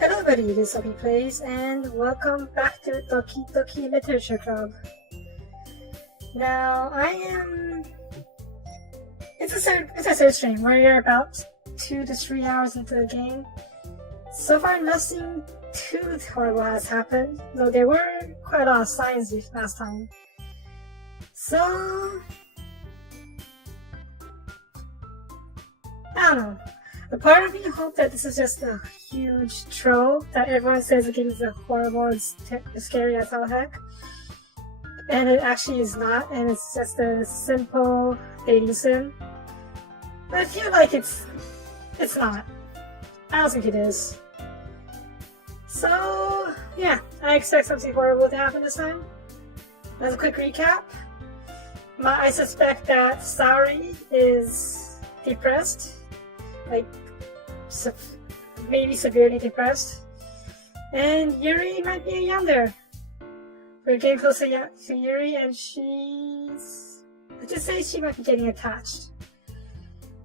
Hello everybody, this is Doki Plays, and welcome back to Doki Doki Literature Club. Now, it's a third stream. We're about 2 to 3 hours into the game. So far, nothing too horrible has happened, though there were quite a lot of signs last time. So, I don't know. A part of me hopes that this is just a huge troll that everyone says the game is horrible and scary as all heck. And it actually is not, and it's just a simple dating sim. But I feel like it's not. I don't think it is. So, yeah, I expect something horrible to happen this time. As a quick recap, I suspect that Saori is depressed. Like, maybe severely depressed. And Yuri might be a yandere. We're getting closer to Yuri, and let's just say she might be getting attached.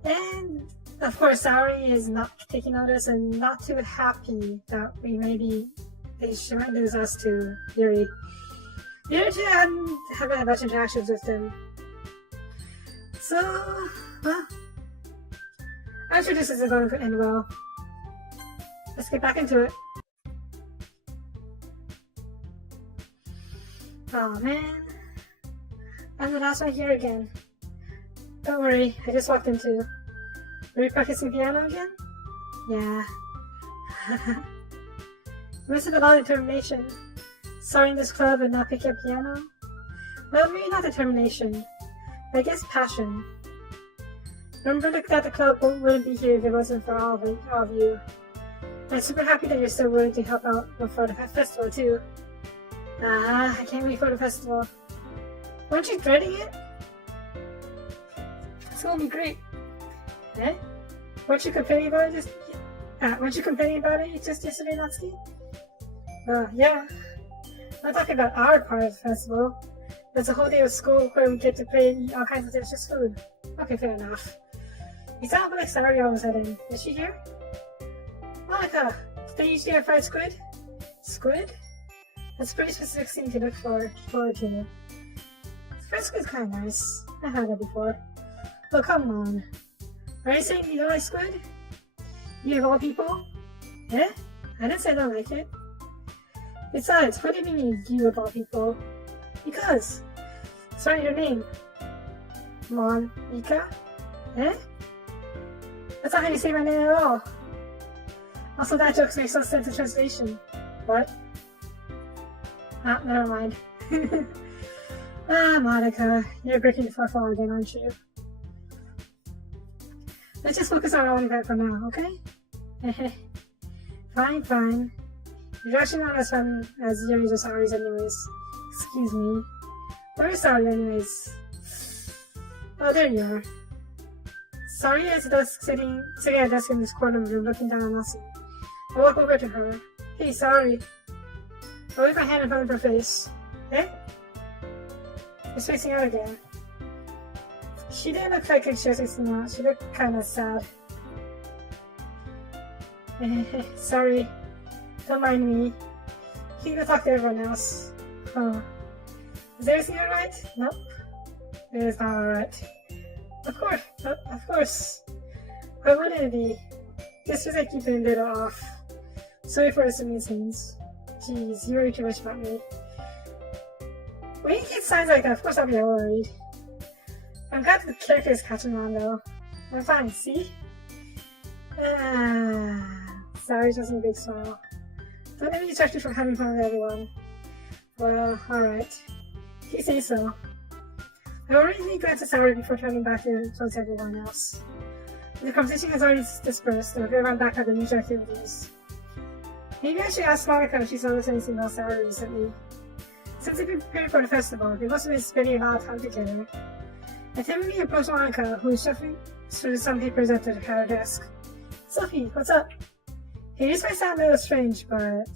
And, of course, Saori is not taking notice and not too happy that she might lose us to Yuri. Yuri haven't had much interactions with him. So, well, I'm sure this isn't going to end well. Let's get back into it. Oh man. I'm the last one here again. Don't worry, I just walked into. Are you practicing piano again? Yeah. Missing a lot of determination. Starting this club and not picking up piano? Well, maybe not determination. I guess passion. Remember that the club wouldn't be here if it wasn't for all of you. I'm super happy that you're still willing to help out for the festival too. I can't wait for the festival. Weren't you dreading it? It's gonna be great. Eh? Weren't you complaining about it just yesterday, Natsuki? Yeah. I'm talking about our part of the festival. There's a whole day of school where we get to play and eat all kinds of delicious food. Okay, fair enough. You sound like Saori all of a sudden. Is she here? Monica, did they usually have fried squid? Squid? That's a pretty specific thing to look forward to. Fried squid's kinda nice. I've had that before. Oh, come on. Are you saying you don't like squid? You of all people? Eh? I didn't say I don't like it. Besides, what do you mean you of all people? Because. Sorry, your name. Monica? Eh? That's not how you say my name at all. Also, that joke makes no sense in translation. What? Ah, never mind. Monica, you're breaking the fourth wall again, aren't you? Let's just focus on our own event for now, okay? Fine. You're actually not as fun as Yuri's or Saori's anyways. Excuse me. Where is Saori anyways? Oh, there you are. Saori is sitting at a desk in this corner of the room looking down on us. I walk over to her. Hey, Saori. I wave my hand in front of her face. Eh? She's facing out again. She didn't look like she was facing out. She looked kind of sad. Sorry. Don't mind me. You can go talk to everyone else. Oh. Is everything alright? Nope. It is not alright. Of course. Why wouldn't it be? Just feels like you've been a little off. Sorry for assuming things. Jeez, you worry too much about me. When you get signs like that, of course I'll be worried. I'm glad the character is catching on though. I'm fine, see? Sorry, just a big smile. Don't let me distract you from having fun with everyone. Well, alright. If you say so. I already glanced at Saori before turning back towards everyone else. The conversation has already dispersed, and everyone back at the usual activities. Maybe I should ask Monica if she's noticed anything about Saori recently. Since they've been preparing for the festival, they must have been spending a lot of time together. I timidly approached Monica, who is shuffling through some papers at her desk. Sophie, what's up? Hey, this might sound a little strange, but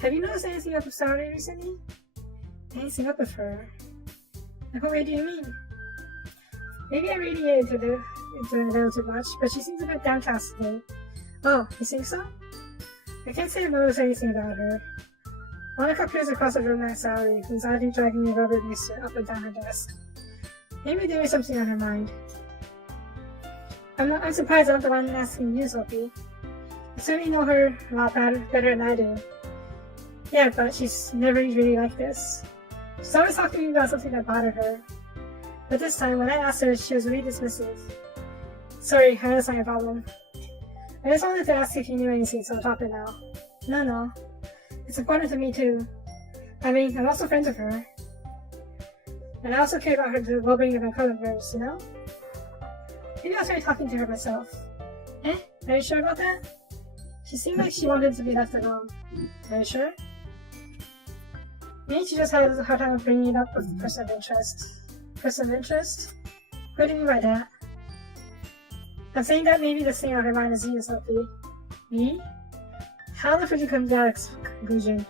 have you noticed anything up with Saori recently? Anything up with her? In what way do you mean? Maybe I'm reading it into a little too much, but she seems a bit downcast today. Oh, you think so? I can't say I've noticed anything about her. Monica peers across the room at Sally, who's idly dragging a rubber mixer up and down her desk. Maybe there is something on her mind. I'm surprised I'm the one asking you, Sophie. You certainly know her a lot better than I do. Yeah, but she's never really like this. She's always talking to me about something that bothered her. But this time, when I asked her, she was really dismissive. Sorry, that's not your problem. I just wanted to ask if you knew anything, so I'll drop it now. No. It's important to me too. I mean, I'm also friends with her. And I also care about her the well-being of my coworkers, you know? Maybe I'll try talking to her myself. Are you sure about that? She seemed like she wanted to be left alone. Are you sure? Maybe she just had a hard time bringing it up with the person of interest. Person of interest? What do you mean by that? I'm saying that maybe the thing on her mind is you, Sophie. Me? How the frick did you come to that conclusion?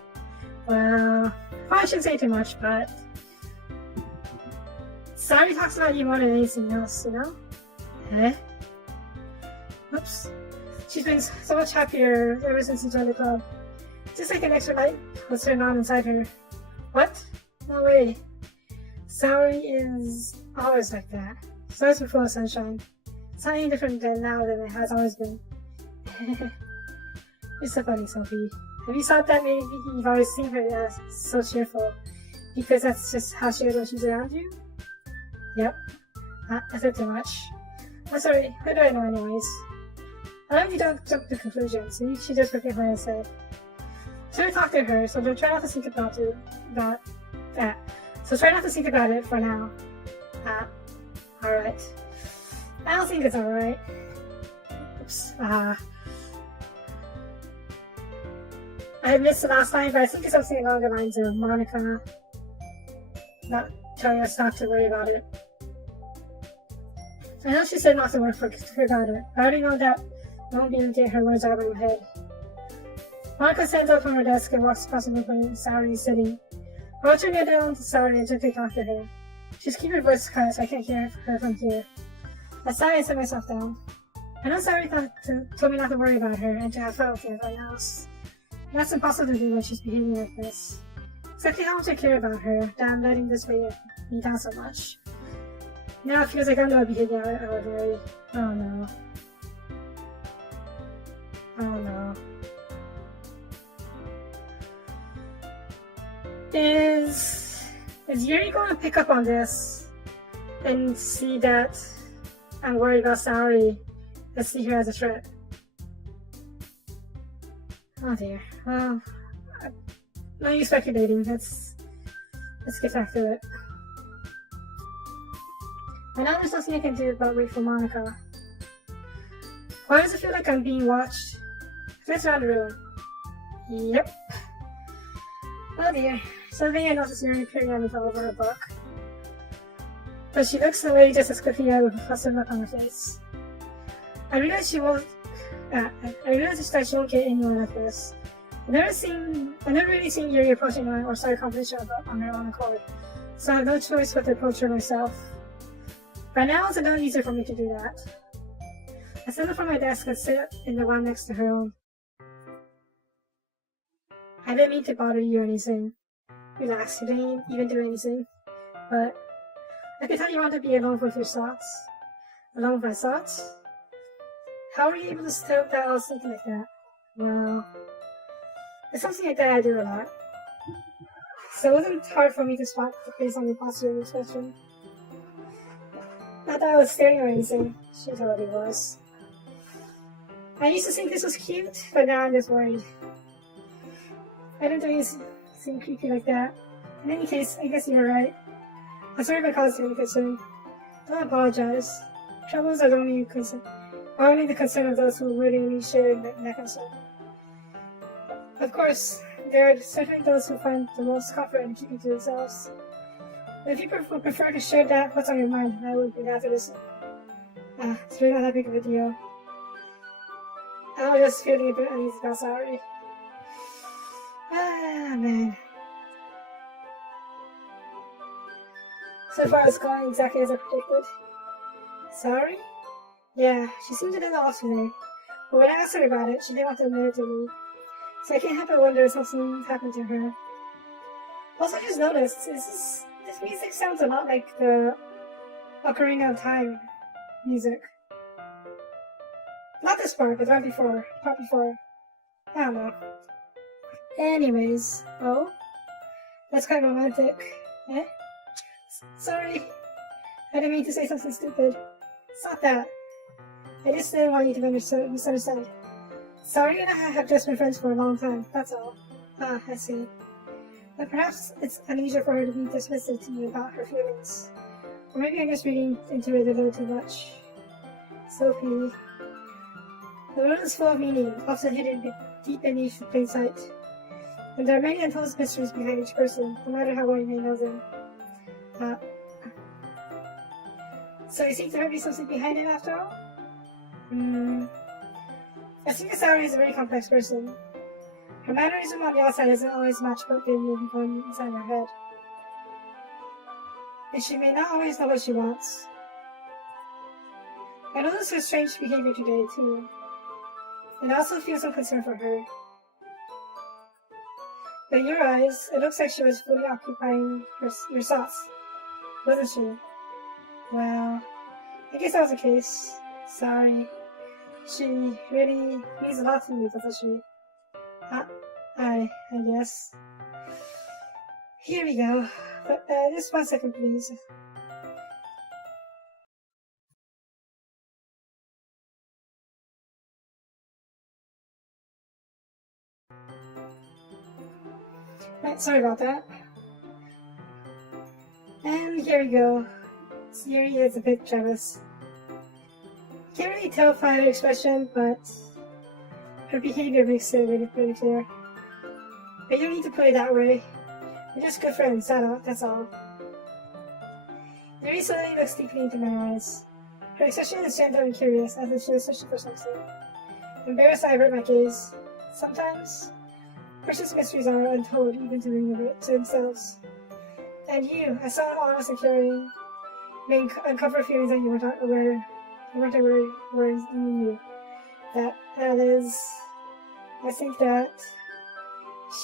Well, I shouldn't say too much, but Sari talks about you more than anything else, you know? Oops. She's been so much happier ever since she joined the club. Just like an extra light was turned on inside her. What? No way. Sari is always like that. She's always been full of sunshine. It's not any different now than it has always been. You're so funny, Sophie. Have you thought that maybe you've always seen her as so cheerful because that's just how she is when she's around you? Yep. I said too much. I'm sorry, who do I know anyways? I hope you don't jump to conclusions. You should just forget what I said. So I talked to her, so don't try not to think about that. So try not to think about it for now. Alright. I don't think it's alright. Oops. I missed the last time, but I think it's something along the lines of Monica not telling us not to worry about it. I know she said not to worry about it, but I already know that I won't be able to get her words out of my head. Monica stands up from her desk and walks across the room where Sari is sitting. I want her to get down to Sari and gently talk to her. She's keeping her voice quiet so I can't hear her from here. I sighed and set myself down. I know Sari told me not to worry about her and to have fun with everyone else. That's impossible to do when she's behaving like this. Exactly how much I care about her, that I'm letting this weigh me down so much. Now it feels like I'm not behaving out of worry. Oh no. Oh no. Is Yuri going to pick up on this and see that I'm worried about Sari and see her as a threat? Oh dear. Well, no use speculating. Let's get back to it. I know there's nothing I can do but wait for Monica. Why does it feel like I'm being watched? Let's around the room. Yep. Oh dear. Suddenly I notice Mary peering at me from over her book. But she looks away just as quickly with a flustered look on her face. I realize that she won't get anyone like this. I've never really seen Yuri approach anyone or start a conversation on her own accord, so I have no choice but to approach her myself. By now it's a little easier for me to do that. I stand up from my desk and sit in the one next to her own. I didn't mean to bother you or anything. Relax, you didn't even do anything. But I could tell you want to be alone with your thoughts. Alone with my thoughts? How were you able to tell that I was thinking like that? Well, it's something like that I do a lot. So it wasn't hard for me to spot the face on your posture expression. Not that I was staring or anything. She totally was. I used to think this was cute, but now I'm just worried. I don't do anything creepy like that. In any case, I guess you're right. I'm sorry if I caused you any concern. Don't apologize. Troubles are only the concern of those who willingly share that concern. Of course, there are certainly those who find the most comfort in keeping to themselves. If you would prefer to share that, what's on your mind, I would be glad to listen. It's really not that big of a deal. I was just feeling a bit uneasy about Sari. Man. So far it's going exactly as I predicted. Sari? Yeah, she seemed a little off today. But when I asked her about it, she didn't want to admit it to me. So I can't help but wonder if something happened to her. Also, I just noticed, this music sounds a lot like the Ocarina of Time music. Not this part, but the part before. I don't know. Anyways, oh, that's kind of romantic. Eh? Sorry, I didn't mean to say something stupid. It's not that. I just didn't want you to misunderstand. Sorry, and I have just been friends for a long time, that's all. Ah, I see. But perhaps it's unusual for her to be dismissive to you about her feelings. Or maybe I'm just reading into it a little too much. Sophie. The world is full of meaning, often hidden deep beneath plain sight. And there are many untold mysteries behind each person, no matter how well you may know them. So you think there might be something behind it after all? I think Asari is a very complex person. Her mannerism on the outside doesn't always match what they will be going inside her head. And she may not always know what she wants. I noticed her strange behavior today, too. And I also feel some concern for her. But in your eyes, it looks like she was fully occupying your thoughts, wasn't she? Well, I guess that was the case. Sorry. She really means a lot to me, doesn't she? I guess. Here we go. But, just 1 second, please. Right, sorry about that. And here we go. Yuri is a bit jealous. Can't really tell by her expression, but her behavior makes it really clear. But you don't need to put it that way. We're just good friends, that's all. Yuri suddenly looks deeply into my eyes. Her expression is gentle and curious, as if she was searching for something. Embarrassed, I avert my gaze. Sometimes, precious mysteries are untold even to themselves. And you, as someone honest and caring, may uncover feelings that you weren't aware were in you. That is, I think that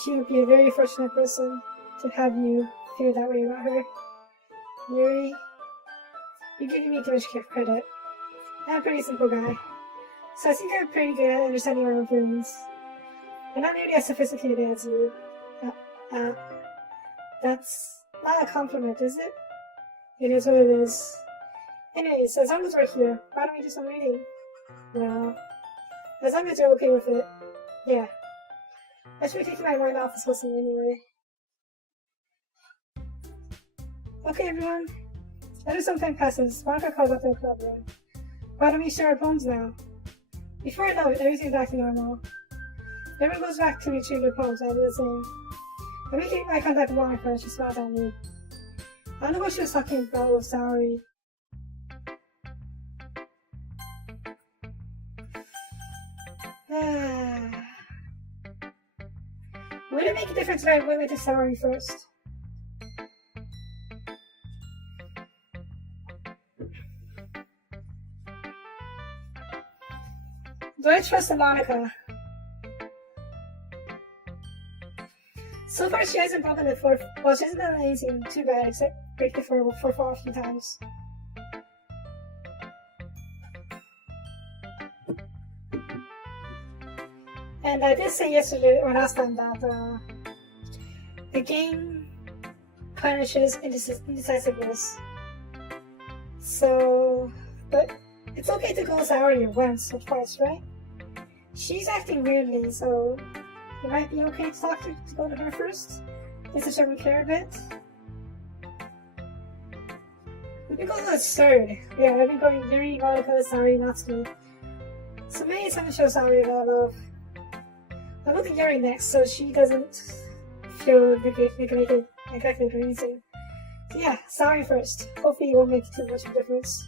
she would be a very fortunate person to have you feel that way about her. Yuri, you're giving me too much credit. I'm a pretty simple guy, so I think I'm pretty good at understanding my own feelings. I'm not nearly as sophisticated as you. That's not a compliment, is it? It is what it is. Anyways, as long as we're here, why don't we do some reading? Well, as long as you're okay with it, yeah. I should be taking my mind off this whole thing anyway. Okay, everyone. After some time passes, Monica calls up to the club room. Why don't we share our poems now? Before I know it, everything's back to normal. Everyone goes back to retrieve their poems, I do the same. I'm making eye contact with Monica and she smiles at me. I don't know what she was talking about with Saori. Would it make a difference if I went to Saori first? Do I trust Monica? So far she hasn't broken the fourth. Well, she hasn't done anything too bad except break the fourth wall a few times. And I did say yesterday, or last time, that the game punishes indecisiveness. So, but it's okay to go Saori once or twice, right? She's acting weirdly, so it might be okay to go to her first, just to show me care a bit. We can go to the third. Yeah, I've been going Yuri, Monica, Saori, Natsuki. So maybe it's time to show Saori a lot of love. I'll go to Yuri next, so she doesn't feel neglected or anything. So yeah, Saori first. Hopefully it won't make too much of a difference.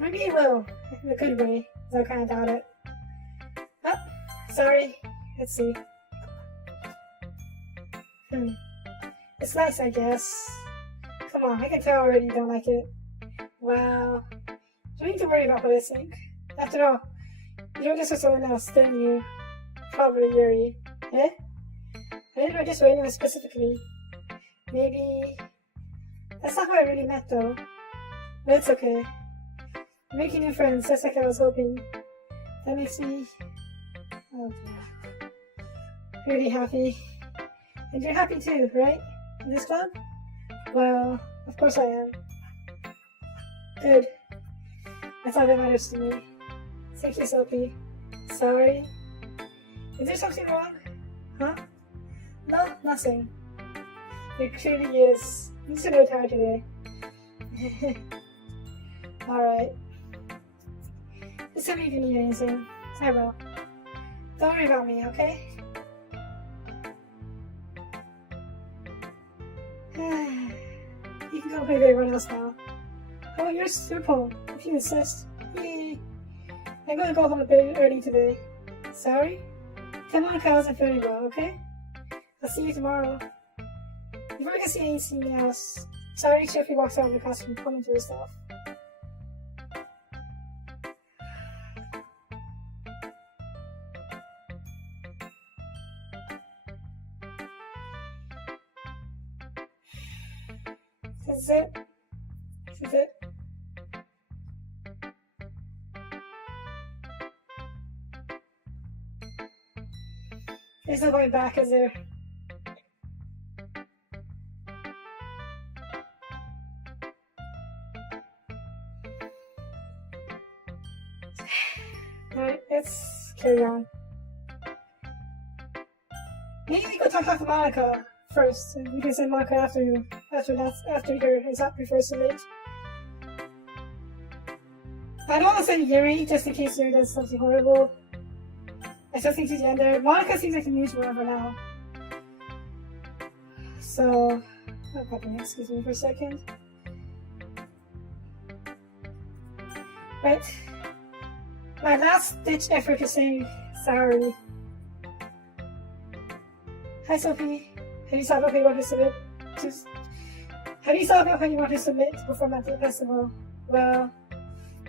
Maybe it will, in a good way, though I kinda doubt it. Oh, sorry. Let's see. It's nice, I guess. Come on, I can tell already you don't like it. Wow. Don't need to worry about what I think. After all, you don't just with someone else, didn't you? Probably Yuri. Eh? I didn't write this for anyone specifically. Maybe... That's not what I really meant though. But it's okay. Making new friends, just like I was hoping. That makes me... Oh dear. Really happy. And you're happy too, right? In this club? Well, of course I am. Good. That's all that matters to me. Thank you, Sophie. Sorry. Is there something wrong? Huh? No, nothing. It clearly is. I'm just a little tired today. Alright. Just tell me if you need anything. I will. Don't worry about me, okay? You can go play with everyone else now. How about your poem, if you insist? Yay! I'm gonna go home a bit early today. Sorry? Tell Monica I wasn't feeling well, okay? I'll see you tomorrow. Before I can see anything else, sorry if he walks out of the classroom pointing to herself. This is it. This is it. There's no going back, is there? Alright, let's carry on. Maybe we go talk to Monica first, and we can send Monica after you. After your exam before so late. I don't want to send Yuri just in case Yuri does something horrible. I still think she's the end there. Monica seems like the neutral one for now. So, excuse me for a second. Right. My last ditch effort to say sorry. Hi Sophie. Have you thought about what you want to submit? Before my festival? Well,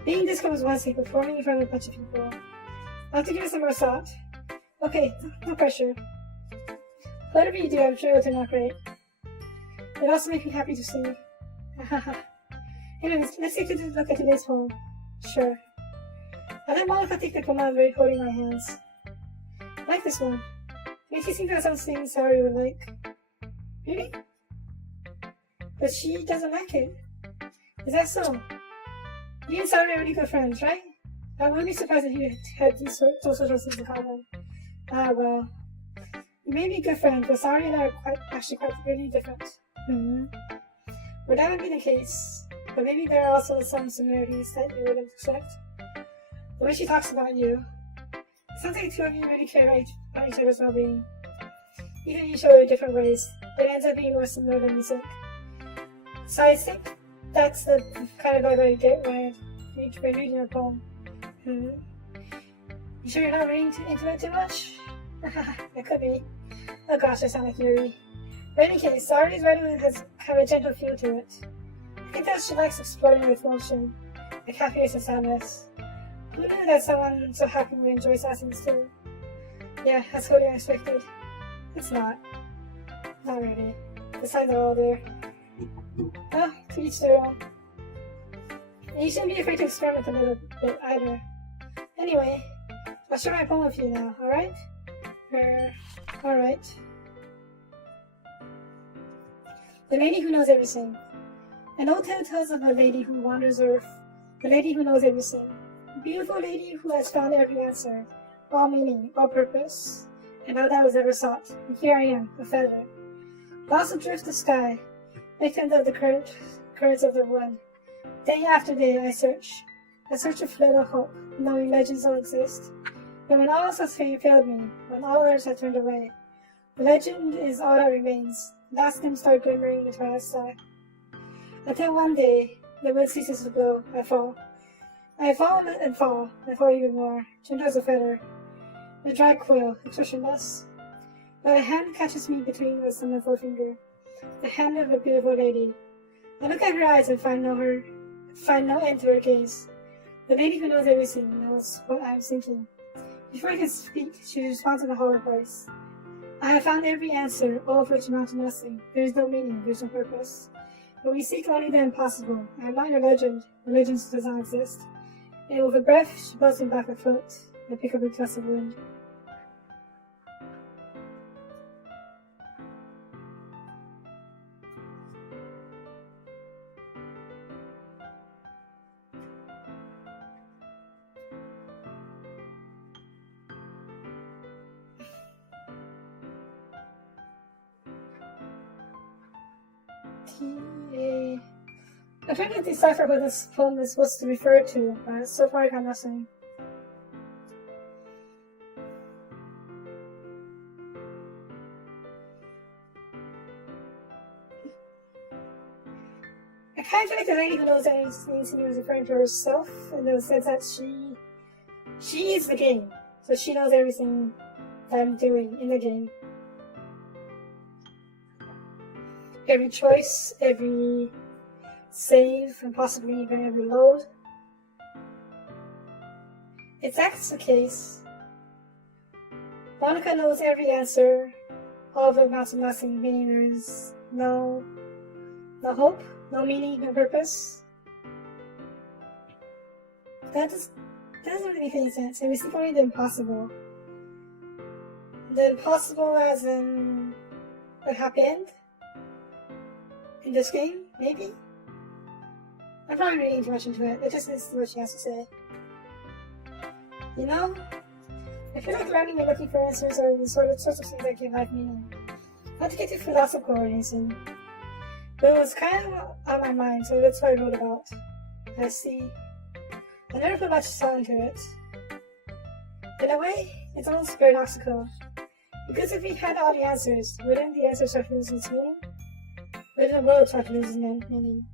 being this comes one thing, performing in front of a bunch of people. I'll have to give it some more thought. Okay, no pressure. Whatever you do, I'm sure it'll turn out great. It also makes me happy to see. Anyways, let's take a look at today's poem. Sure. I let Monica take the poem out of holding my hands. I like this one. It makes me think of something Sari would like. Really? But she doesn't like it. Is that so? You and Sari are really good friends, right? I wouldn't be surprised if you had those sorts of things in common. Ah, well. You may be a good friend, but Sari and I are actually quite really different. Well, that would be the case. But maybe there are also some similarities that you wouldn't expect. The way she talks about you. It sounds like the two of you really care about each other's well-being. Even if you show it in different ways, it ends up being more similar than you think. So I think that's the kind of vibe I get when reading your poem. You sure you're not reading into it too much? It could be. Oh gosh, I sound like Yuri. But in any case, Sari's writing has kind of a gentle feel to it. I think that she likes exploring with emotion, like happiness and sadness. Who knew that someone so happy would enjoy sad things too? Yeah, that's totally unexpected. It's not. Not really. The signs are all there. Oh, to each their own. And you shouldn't be afraid to experiment a little bit either. Anyway, I'll share my poem with you now, alright? Alright. The Lady Who Knows Everything. An old tale tells of a lady who wanders earth. The lady who knows everything. A beautiful lady who has found every answer. All meaning, all purpose. And all that was ever sought. And here I am, a feather. Lost adrift the sky. Victim of the currents of the wind. Day after day I search. I search a flood of hope, knowing legends don't exist. But when all else has failed me, when all others have turned away, the legend is all that remains. Last them start glimmering in the twilight sky. Until one day, the wind ceases to blow, I fall. I fall and fall even more, gentle as a feather. A dry quill, expressionless. But a hand catches me between the thumb and forefinger. The hand of a beautiful lady. I look at her eyes and find no end to her gaze. The lady who knows everything knows what I am thinking. Before I can speak, she responds in a hollow voice. I have found every answer, all of which amount to nothing. There is no meaning, there is no purpose. But we seek only the impossible. I am not your legend. Religion does not exist. And with a breath, she blows me back afloat. I pick up a gust of wind. I'm trying to decipher what this poem is supposed to refer to, but so far I got nothing. I kind of feel like the lady who knows anything was referring to herself in the sense that she is the game, so she knows everything that I'm doing in the game. Every choice, every save, and possibly even every load. If that's the case, Monica knows every answer, all of it amounts to nothing, meaning there's no hope, no meaning, no purpose. That doesn't really make any sense. And we seek only the impossible. The impossible as in a happy end? In this game, maybe? I'm probably reading too much into it. It just is what she has to say. You know? I feel like learning and looking for answers are the sorts of things that give life meaning. Not to get too philosophical or anything. But it was kind of on my mind, so that's what I wrote about. I see. I never put much thought into it. In a way, it's almost paradoxical. Because if we had all the answers, wouldn't the answer start losing its meaning? Wouldn't the world start losing meaning?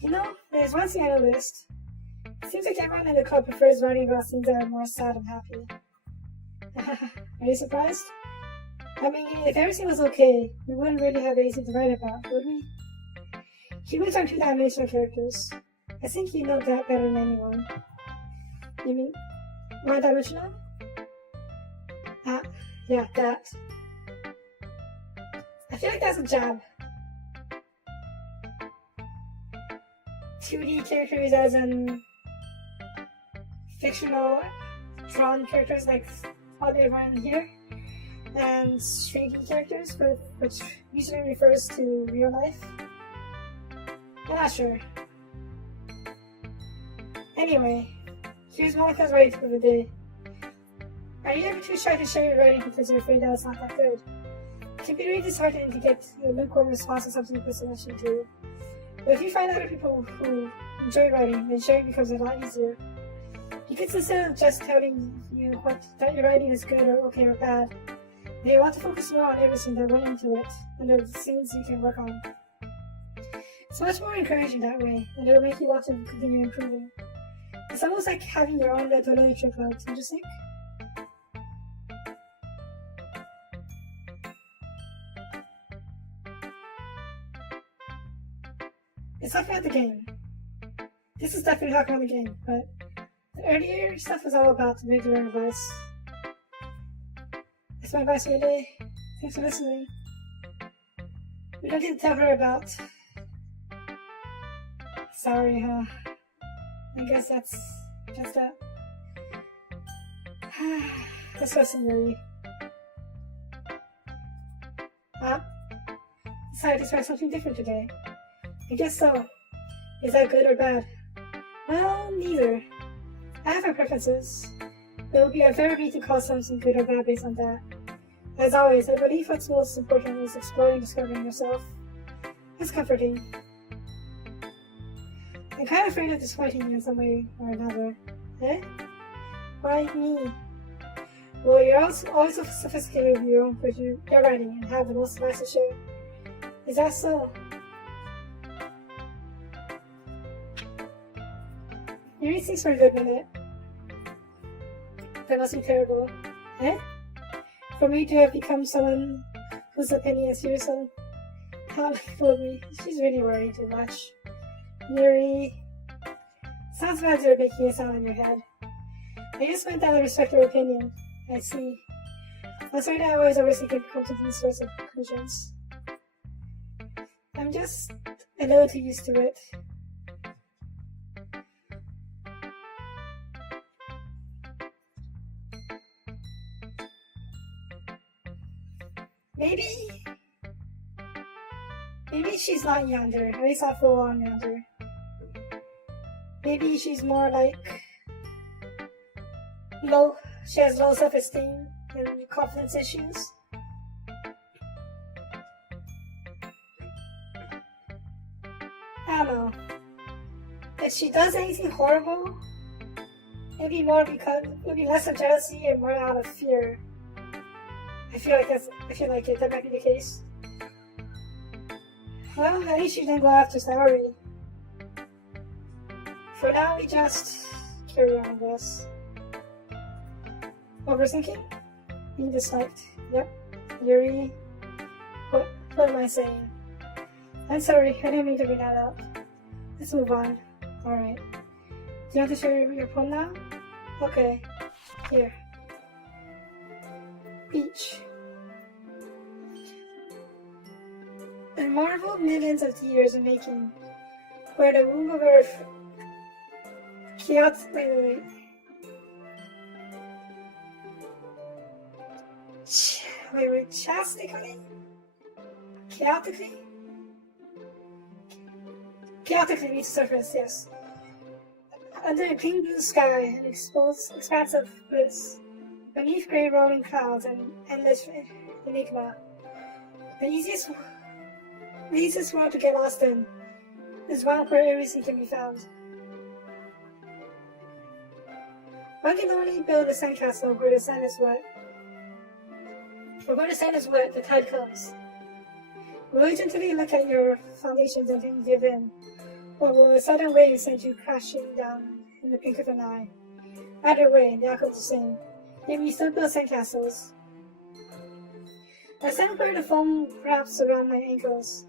You know, there's one thing I noticed. It seems like everyone in the club prefers writing about things that are more sad and happy. Are you surprised? I mean, if everything was okay, we wouldn't really have anything to write about, would we? Humans are two-dimensional characters. I think you know that better than anyone. You mean one-dimensional? Yeah, that. I feel like that's a jab. 2D characters as in fictional drawn characters like all the everyone here, and 3D characters, which usually refers to real life. I'm not sure. Anyway, here's Monica's writing for the day. Are you ever too shy to share your writing because you're afraid that it's not that good? It can be really disheartening to get a lukewarm response to something you put so much into. But if you find other people who enjoy writing, then sharing becomes a lot easier. Because instead of just telling you that your writing is good or okay or bad, they want to focus more on everything that went into it and the things you can work on. It's much more encouraging that way, and it will make you want to continue improving. It's almost like having your own little literature club, don't you think? It's talking about the game. This is definitely talking about the game, but the earlier stuff was all about the regular advice. That's my advice for the day. Thanks for listening. We don't get to tell her about. Sorry, huh? I guess that's just that. Let's listen, Yuri. Decided to try something different today. I guess so. Is that good or bad? Well, neither. I have my preferences. It would be unfair of me to call something good or bad based on that. As always, I believe what's most important is exploring and discovering yourself. It's comforting. I'm kind of afraid of disappointing you in some way or another. Eh? Why me? Well, you're also always so sophisticated with your writing and have the most advice to share. Is that so? You read things for a good minute. That must be terrible. Eh? For me to have become someone whose opinion is fearsome. How fooled me. She's really worrying too much. Yuri. Sounds bad to making a sound in your head. I just meant that I respect her opinion. I see. I'm sorry that I always overthink and come to these sorts of conclusions. I'm just a little too used to it. Maybe she's not yonder, at least not full on yonder. Maybe she's more like low, she has low self-esteem and confidence issues. I don't know. If she does anything horrible, maybe less of jealousy and more out of fear. I feel like that might be the case. Well, at least she didn't go after Saori. For now, we just carry on with this. Overthinking? Being disliked. Yep. Yuri. What am I saying? I'm sorry, I didn't mean to bring that up. Let's move on. Alright. Do you want to share your poem now? Okay. Here. Beach. A marvel millions of years in making, where the womb of earth chaotically meets the surface, yes. Under a pink blue sky, an expanse of bliss, beneath grey rolling clouds and endless enigma. The easiest world to get lost in is one where everything can be found. One can only build a sandcastle where the sand is wet. For when the sand is wet, the tide comes. Will you gently look at your foundations and then give in? Or will a sudden wave send you crashing down in the blink of an eye? Either way, the outcome's the same. Yet we still build sandcastles. I stand where the foam wraps around my ankles,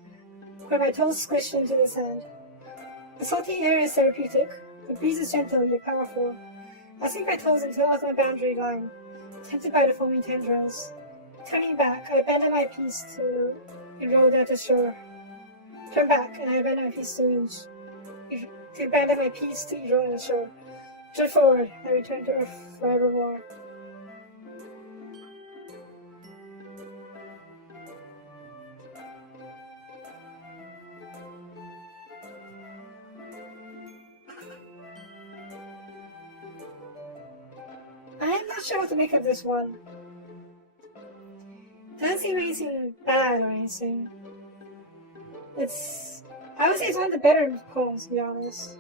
where my toes squish into the sand. The salty air is therapeutic, the breeze is gentle yet powerful. I sink my toes until off my boundary line, tempted by the foaming tendrils. Turning back, I abandon my piece to erode at the shore. Turn back, and I abandon my piece to abandon my piece to erode at the shore. Drift forward, I return to earth forevermore. I am not sure what to make of this one. Doesn't seem anything bad or anything. I would say it's one of the better poems, to be honest.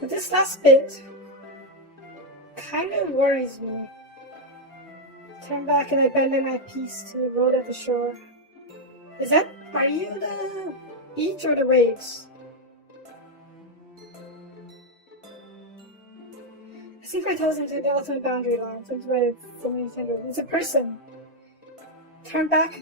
But this last bit kind of worries me. Turn back and abandon my piece to the road at the shore. Are you the beach or the waves? I sink my toes into the ultimate boundary line, tempted by the foaming tendrils. It's a person. Turn back.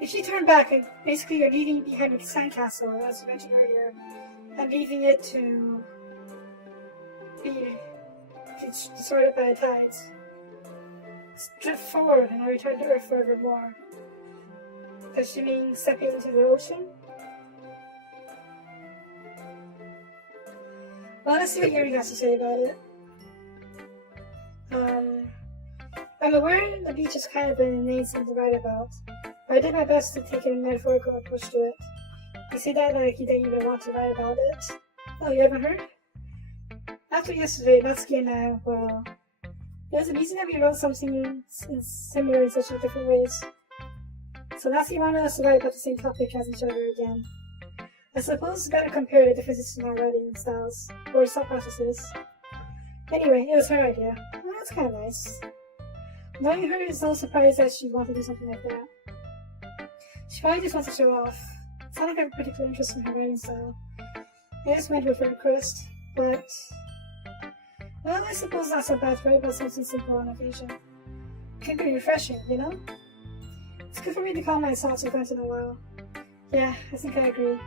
If you turn back, basically you're leaving behind a sandcastle, as you mentioned earlier, and leaving it to be destroyed by the tides. Drift forward and I return to Earth forevermore. Does she mean stepping into the ocean? Well, let's see what Yuri has to say about it. I'm aware the beach is kind of an inane thing to write about, but I did my best to take a metaphorical approach to it. You say that like you didn't even want to write about it. Oh, you haven't heard? After yesterday, Natsuki and I, well, it was amazing that we wrote something similar in such different ways. So Natsuki wanted us to write about the same topic as each other again. I suppose it's better to compare the differences in our writing styles, or thought processes. Anyway, it was her idea. Well, that's kind of nice. Knowing her, it's no surprise that she wanted to do something like that. She probably just wants to show off. It's not like I have a particular interest in her writing style. I just went with her request, but Well, I suppose not so bad to write about something simple on occasion. It can be refreshing, you know? It's good for me to calm my thoughts once in a while. Yeah, I think I agree.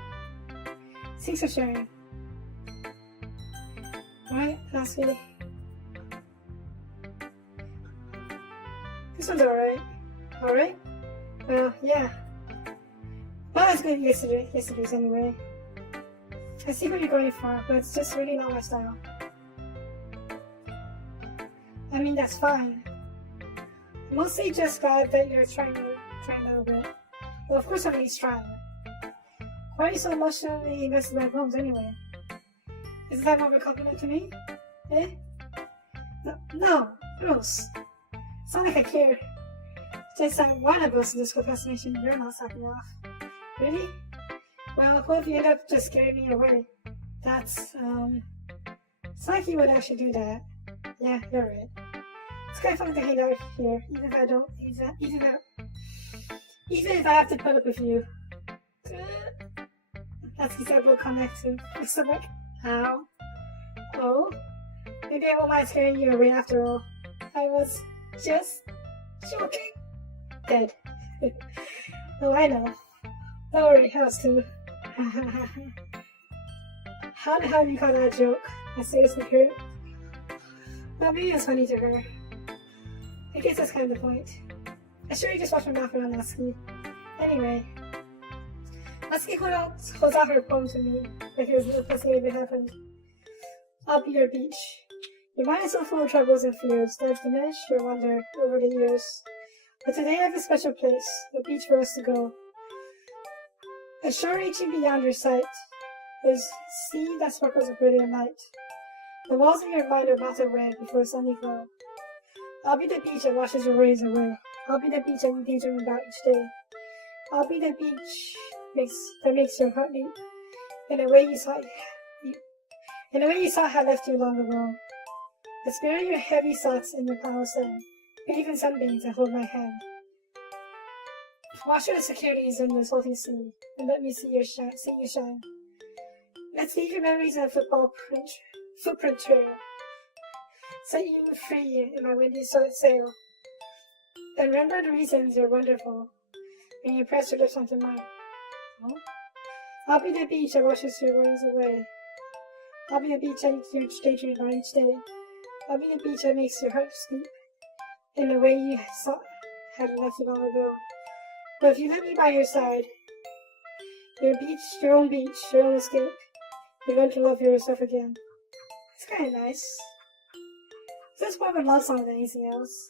Thanks for sharing. Alright, last video. This one's alright. Alright? Well, yeah. Well, it's good yesterday's anyway. I see what you're going for, but it's just really not my style. I mean, that's fine. I'm mostly just glad that you're trying a little bit. Well, of course I'm really trying. Why are you so emotionally invested in my poems anyway? Isn't that more of a compliment to me? Eh? No, gross. It's not like I care. Just that one of us in this procrastination you're not sucking off. Really? Well, what if you end up just scaring me away? That's, it's like you would actually do that. Yeah, you're right. It's kind of fun to hang out here, even if I don't, even if I have to put up with you. That's because I will connect to my stomach. Ow. Oh? Maybe I won't mind scaring you away after all. I was just joking. Dead. Oh, I know. Don't worry, I was too. How the hell do you call that a joke? I seriously hurt. Well, maybe it's funny to her. I guess that's kind of the point. I sure you just watched my mouth around Natsuki. Anyway, Natsuki holds out her poem to me like it was the first thing that happened. I'll be your beach. Your mind is so full of troubles and fears that have diminished your wonder over the years. But today I have a special place, a beach for us to go. A shore reaching beyond your sight. There's sea that sparkles with brilliant light. The walls of your mind are melted away before a sunny glow. I'll be the beach that washes your worries away. I'll be the beach that you daydream about each day. I'll be the beach that makes your heart beat in a way you saw had left you long ago. Let's bury your heavy thoughts in your pile of sand, bathe in sunbeams and hold my hand. Wash your insecurities in the salty sea, and let me see you shine. Let's leave your memories in a footprint trail. Set you free in my windy sail. And remember the reasons you're wonderful when you press your lips onto mine. Oh? I'll be the beach that washes your worries away. I'll be the beach that you daydream about each day. I'll be the beach that makes your heart sleep in a way you had left you long ago. But if you let me by your side, your own beach, your own escape, you're going to love yourself again. It's kind of nice. It's more of a love song than anything else.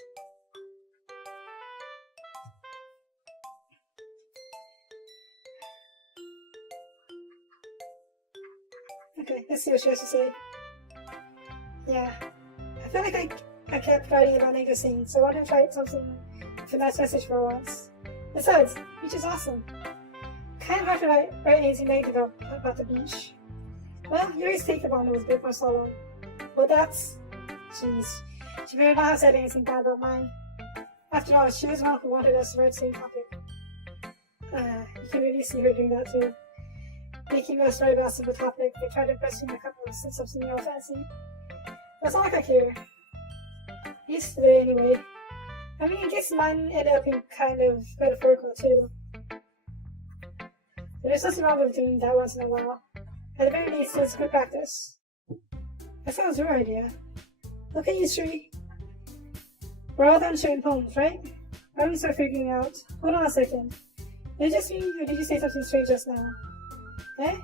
Okay, let's see what she has to say. Yeah, I feel like I kept writing about negative things, so I wanted to write something with a nice message for once. Besides, beach is awesome. Kind of hard to write anything negative about the beach. Well, you always think about it was a bit more solemn. Well, that's... Jeez. She better not have said anything bad about mine. After all, she was the one who wanted us to write the same topic. You can really see her doing that too. Making us write about a simple topic, they tried to impress me in a couple of something real fancy. That's not like I care. Yesterday, anyway. I mean, I guess mine ended up being kind of metaphorical too. There's nothing wrong with doing that once in a while. At the very least, it's good practice. That sounds your idea. Look at you three. We're all done sharing poems, right? Why don't we start figuring out? Hold on a second. Did it just me, or did you say something strange just now? Eh?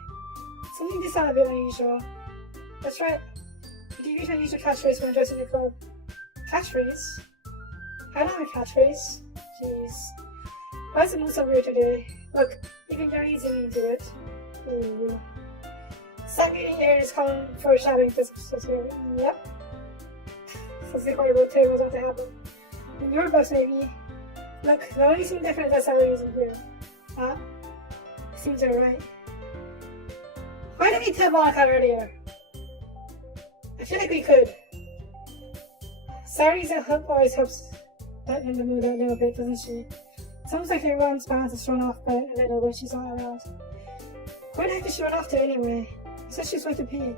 Something did sound a bit unusual. That's right. Do you usually use your catchphrase when addressing the club? Catchphrase? I don't have a catchphrase. Jeez. Why is the mood so weird today? Look, even Gary's into it. Ooh. Stagnating air is calling for shouting physical here. Yep. Something horrible, terrible is about to happen. In your bus, maybe. Look, the only thing different is that salary isn't here. Huh? Seems alright. Why didn't we tell Monica earlier? I feel like we could. Saris always helps in the mood a little bit, doesn't she? It's almost like everyone's balance is thrown off by a little when she's not around. Where the heck did she run off to anyway? I said she was going to pee.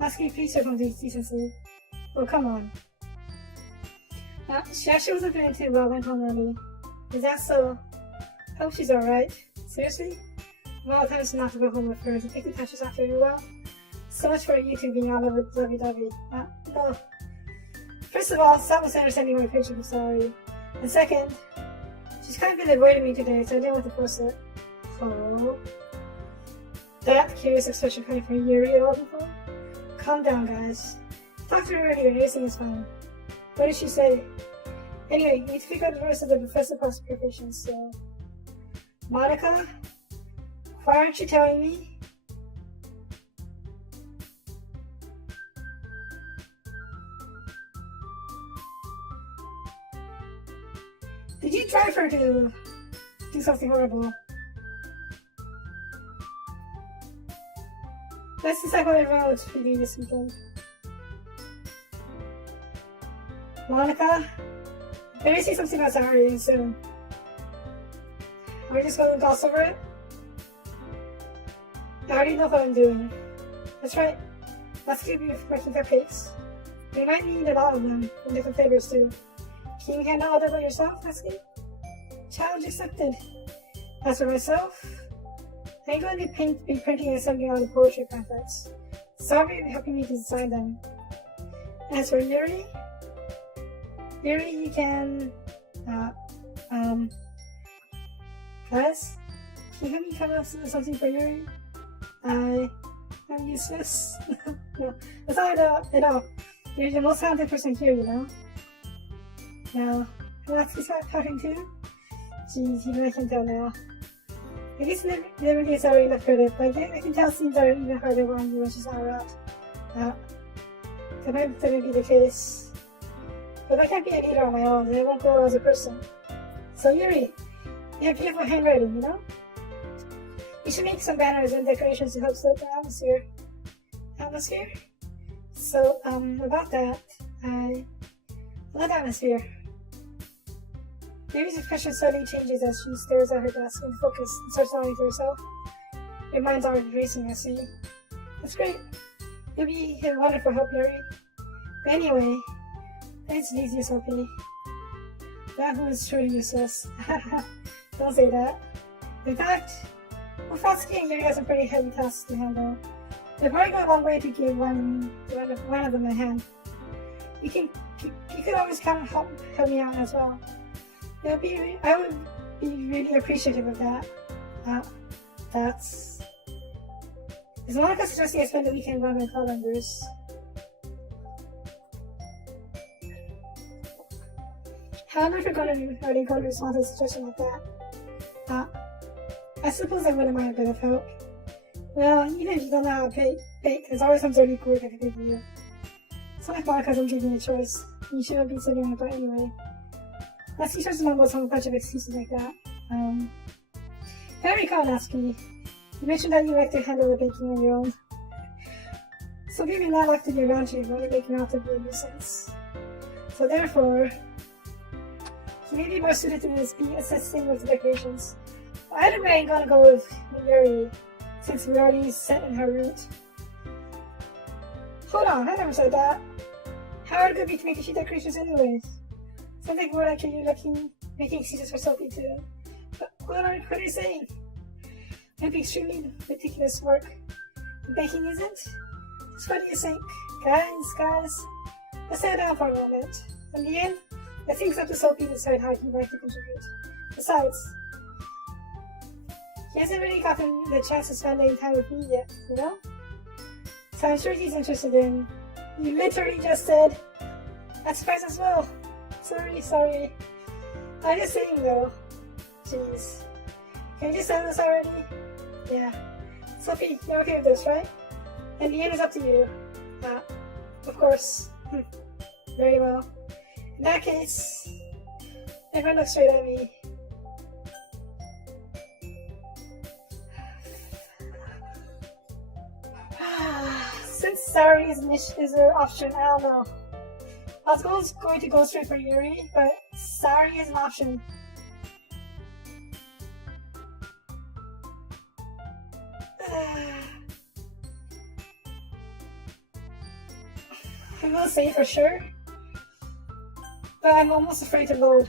Asking please her from decency. Oh, come on. She actually wasn't feeling too well, went home early. Is that so? Hope she's alright. Seriously? Of all times not to go home with her, to take the time she's not feeling well. So much for you two being all over lovey-dovey. No. First of all, stop misunderstanding my picture, I'm sorry. And second, she's kind of been avoiding me today, so I didn't want to force it. Oh. That curious expression coming from Yuri of all people? Calm down, guys. Talked to her earlier, and everything is fine. What did she say? Anyway, you need to figure out the rest of the professor preparation, so... Monica? Why aren't you telling me? Did you drive her to do something horrible? Let's decide what everyone was feeling this weekend. Monica, maybe say something about Saturday soon. Are we just going to gloss over it? I already know what I'm doing. That's right. Let's keep making cupcakes. We might need a lot of them, in different flavors too. Can you handle all that by yourself, Husky? Challenge accepted. As for myself, I'm going to be printing and sending out the poetry pamphlets. Sorry for helping me design them. As for Yuri, you can, guys, can you help me come up with something for Yuri? I'm useless. No, that's not at all. You're the most talented person here, you know? Now, let's start talking too? Jeez, I can tell now. I guess never gets already enough credit, but I can tell scenes are even harder when she's not around. That might be the case. But I can't be a leader on my own, and I won't grow as a person. So Yuri, you have beautiful handwriting, you know? You should make some banners and decorations to help set the atmosphere. So, about that, I love atmosphere. Yuri's expression slowly changes as she stares at her desk and focuses and starts nodding to herself. Your mind's already racing, I see. That's great. You'll be a wonderful help, Yuri. But anyway, thanks to these Sophie. That was truly useless. Don't say that. In fact, Frosky and Yuri have some pretty heavy tasks to handle. They'll probably go a long way to give one of them a hand. You could always come help me out as well. I would be really appreciative of that. That's... Is Monica suggesting I spend the weekend around my calendars? How am I going to respond to a suggestion like that? I suppose I wouldn't mind a bit of help. Well, even if you don't know how to bake, there's always some dirty good I can do for you. It's not like Monica doesn't give me a choice. You shouldn't be sitting on it, but anyway. Let's see just mumble some bunch of excuses like that. If I recall, Nasky, you mentioned that you like to handle the baking on your own. So maybe not like to be around you when you're baking out to be a nuisance. So therefore, he may be more suited to be assisting with the decorations. But either way, I'm gonna go with Yuri, since we're already set in her route. Hold on, I never said that. How hard could it be to make sheet decorations anyways? Something more like you making excuses for Sophie too. But what are you saying? It'd be extremely meticulous work. The baking isn't? Just what do you think? Guys, let's sit down for a moment. In the end, I think it's up to Sophie to decide how he'd like to contribute. Besides, he hasn't really gotten the chance to spend any time with me yet, you know? So I'm sure he's interested in... You literally just said, I'm surprised as well. Sorry. I'm just saying though. Jeez. Can you just end this already? Yeah. Sophie, you're okay with this, right? And the end is up to you. Of course. Very well. In that case, everyone looks straight at me. Since Sari is an option, I don't know. I was going to go straight for Yuri, but Sari is an option. I'm gonna say for sure, but I'm almost afraid to load.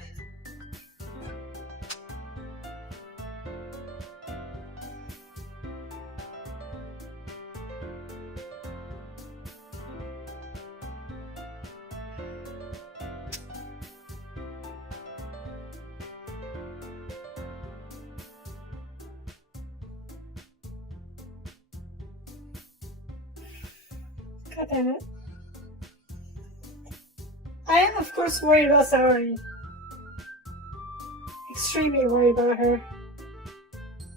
God damn it. I am, of course, worried about Saori. Extremely worried about her.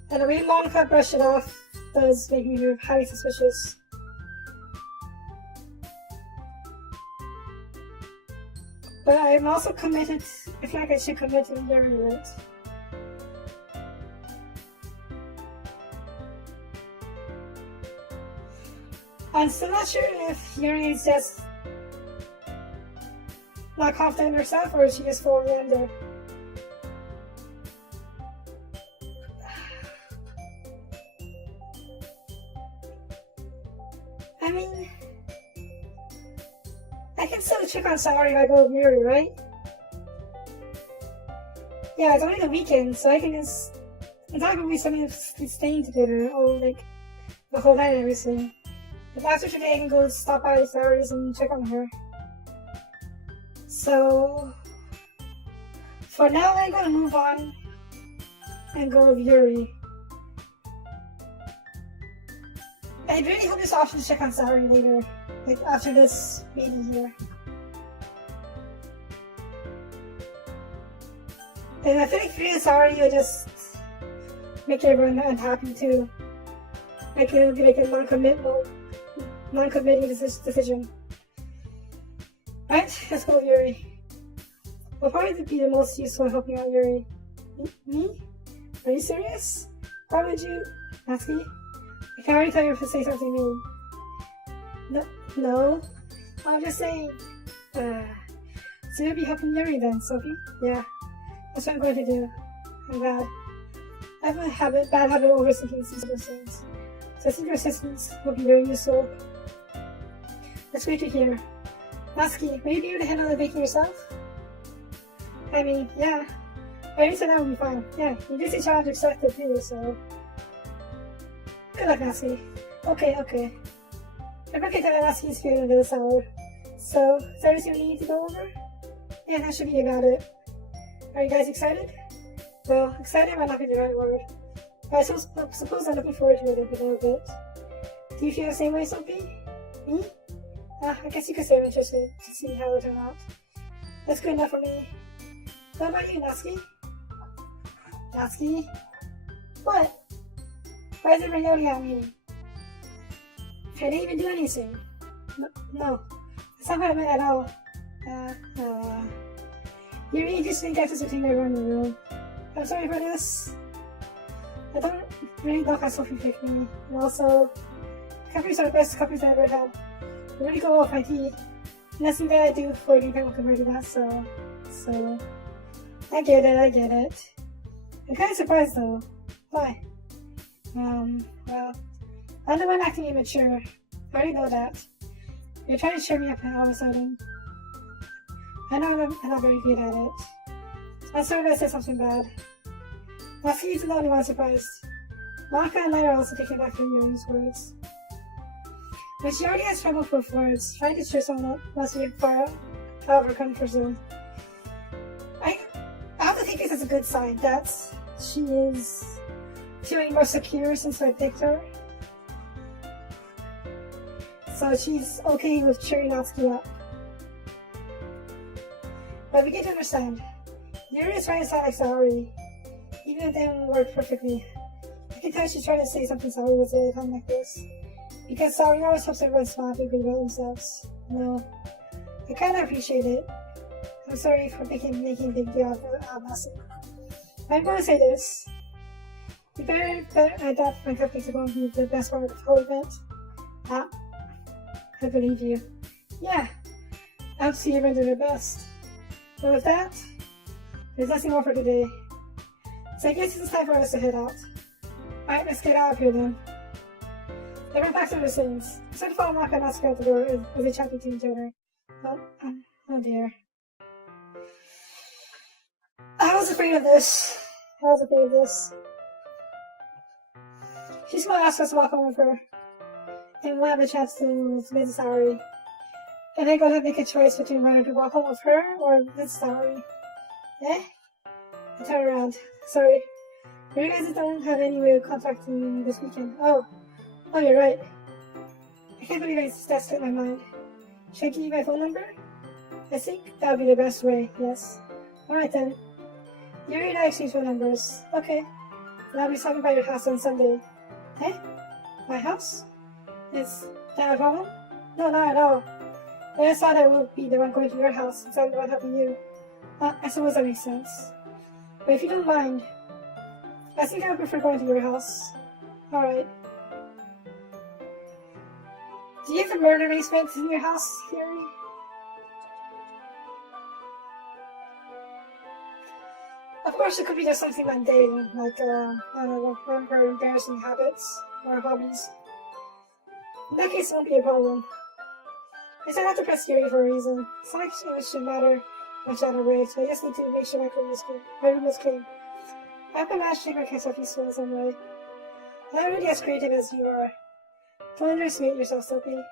And the way Monica brushed it off does make me highly suspicious. But I'm also committed. I feel like I should commit to Yuri, right? I'm still not sure if Yuri is just not confident in herself or is she just fully under. I mean, I can still check on Saori if I go with Yuri, right? Yeah, it's only the weekend, so I can just. It's not gonna be something of staying together, or like the whole night and everything. But after today, I can go stop by Saori's and check on her. So, for now, I'm gonna move on and go with Yuri. I really hope there's option to check on Saori later, like after this meeting here. And I feel like freeing Saori will just make everyone unhappy too. Like it'll be like a non-committing decision. Right, let's go with Yuri. Will probably be the most useful in helping out Yuri. Me? Are you serious? Why would you ask me? I can already tell you if to say something mean. No. I'm just saying. So you'll be helping Yuri then, Sophie? Yeah. That's what I'm going to do. I'm glad. I have a bad habit of overthinking sensitive things. So I think your assistance will be very useful. That's great to hear. Natsuki, will you be able to handle the baking yourself? I mean, yeah. I already said that would be fine. Yeah, you did say challenge accepted too, so. Good luck, Natsuki. Okay. I'm okay that Natsuki's feeling a little sour. So, is there anything we need to go over? Yeah, that should be about it. Are you guys excited? Well, excited might not be the right word. But I suppose I'm looking forward to it a little bit. Do you feel the same way, Sophie? Me? I guess you could say I'm interested to see how it turned out. That's good enough for me. What about you, Natsuki? Natsuki? What? Why is everyone yelling at me? I didn't even do anything. No. That's not what I meant at all. You really just think that's between everyone in the room. I'm sorry for this. I don't really know how Sophie picked me. And also, companies are the best companies I ever had. They really go off my tea. Nothing that I do for any people compared to that, so I get it. I'm kind of surprised though. Why? Well, I'm the one acting immature. I already know that. You're trying to cheer me up all of a sudden. I know I'm not very good at it. I'm sorry if I said something bad. Natsuki's the only one surprised. Maka and I are also taken back from Yuri's words. But she already has trouble with words. Trying to cheer someone up must be far out of her comfort zone. I have to take this as a good sign that she is feeling more secure since I picked her. So she's okay with cheering Natsuki up. But we get to understand. Yuri is trying to sound like Saori, even if they don't work perfectly. I can tell she's trying to say something Saori would say at a time like this. Because Saori always helps everyone smile and feel good about themselves. No. I kinda appreciate it. I'm sorry for making a big deal of nothing. I'm gonna say this. You better adapt my cupcakes are going to be the best part of the whole event. I believe you. Yeah. I hope to see everyone do their best. But with that, there's nothing more for today. So I guess it's time for us to head out. Alright, let's get out of here then. They went back to their scenes. Instead of following Maka and Natsuki out the door as they chatted to each other. Oh dear. I was afraid of this. She's gonna ask us to walk home with her. And we'll have a chance to visit Saori. And I'm gonna make a choice between whether to walk home with her or visit Saori. Eh? I turn around. Sorry. You guys don't have any way of contacting me this weekend. Oh, you're right. I can't believe that slipped my mind. Should I give you my phone number? I think that would be the best way, yes. Alright then. You and I exchange phone numbers. Okay. And I'll be stopping by your house on Sunday. Eh? My house? Is that a problem? No, not at all. I just thought I would be the one going to your house since I'm the one helping you. I suppose that makes sense. But if you don't mind, I think I would prefer going to your house. Alright. Do you have a murder basement in your house, Yuri? Of course, it could be just something mundane, like, I don't know, her embarrassing habits or hobbies. In that case, it won't be a problem. I said not to press Yuri for a reason. It's not like it should matter much either way, so I just need to make sure my room is clean. I can manage to make my myself useful in some way. I'm not really as creative as you are. Don't underestimate yourself, Sophie.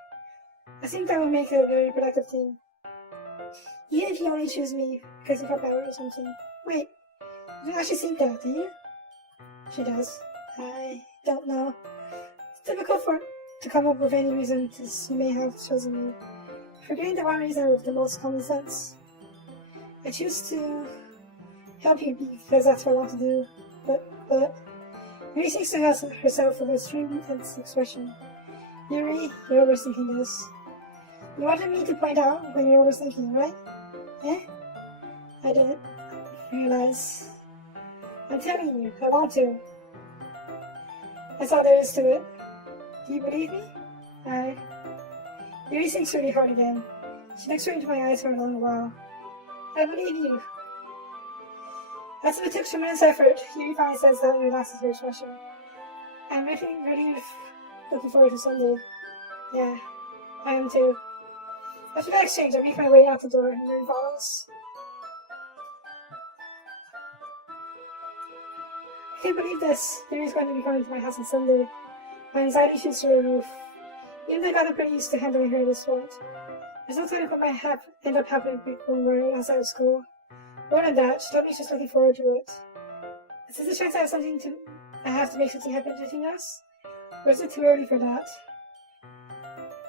I think that will make it a very productive team. Even if you only choose me because you have power or something. Wait, you don't actually think that, do you? She does. I don't know. It's difficult to come up with any reason you may have chosen me. Forgetting the one reason with the most common sense. I choose to help you because that's what I want to do. But Yuri thinks to herself with an extremely intense expression. Yuri, you're overthinking this. You wanted me to point out when you're overthinking, right? Eh? I didn't realize. I'm telling you, I want to. That's all there is to it. Do you believe me? Yuri thinks really hard again. She looks right into my eyes for a long while. I believe you. After it took tremendous effort, Yuri finally says that and relaxes her expression. I'm really looking forward to Sunday. Yeah, I am too. After that exchange, I make my way out the door and Yuri follows. I can't believe this. Yuri's going to be coming to my house on Sunday. My anxiety shoots through the roof. Even though I got pretty used to handling her at this point. There's no telling what might end up happening when we're outside of school. More than that, she told me she's looking forward to it. Is this a chance I have to make something happen between us? Or is it too early for that?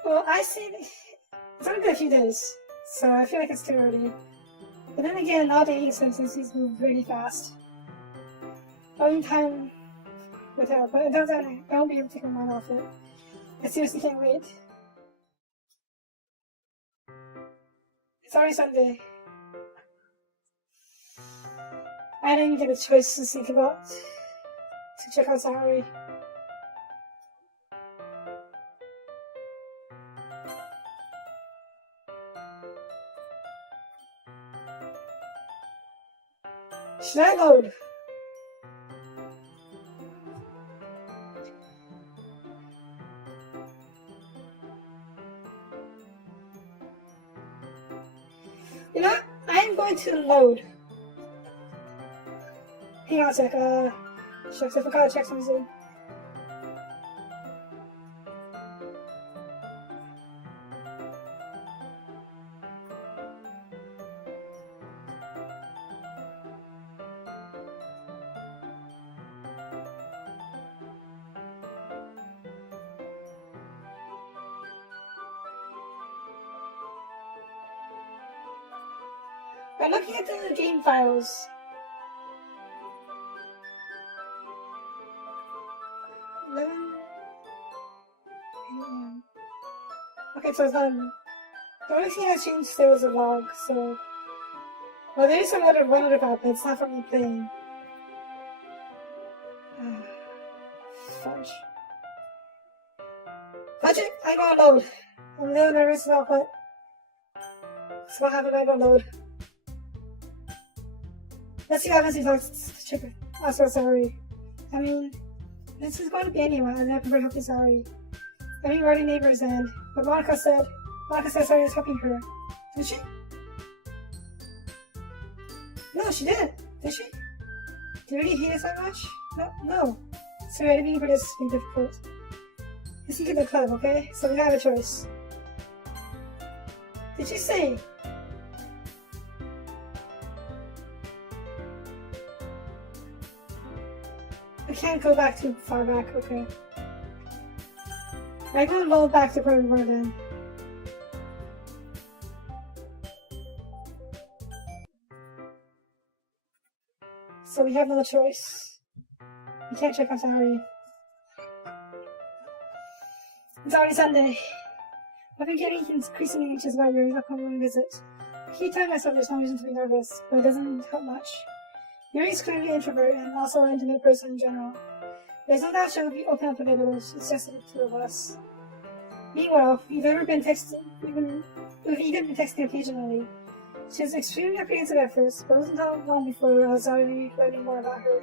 Well, I say it's only been a few days, so I feel like it's too early. But then again, all dating experiences move really fast. I'll need time with her, but until then, I won't be able to take my mind off it. I seriously can't wait. It's already Sunday. I didn't get a choice to think about. To check out Saori. Should I load? You know what? I'm going to load. Hang on a sec, shucks, I forgot to check something. By looking at the game files, okay, so it's done. The only thing that changed there was a log, so... Well, there's some other one about, but it's not from me playing. Fudge. Budget, I got load. I'm a little nervous about what happened. I got load. Let's see what happens if I check it. I'm so sorry. I mean, this is going to be anyone, and I prefer helping Saori. I mean, we're already neighbors, but Monica said Saori is helping her. Did she? No, she didn't. Did she? Do you really hate us that much? No. Sorry, I didn't mean for this to be difficult. Listen to the club, okay? So we have a choice. Did you say? I can't go back too far back, okay. I'm gonna roll back to where we were then. So we have no choice. We can't check on Saturday. It's already Sunday. I've been getting increasingly anxious about your upcoming visit. I keep telling myself there's no reason to be nervous, but it doesn't help much. Yuri's clearly an introvert and also an intimate person in general. There's no doubt she'll be open up with others. It's just the two of us. Meanwhile, we've even been texting occasionally. She was extremely apprehensive at first, but it wasn't that long before I was already learning more about her.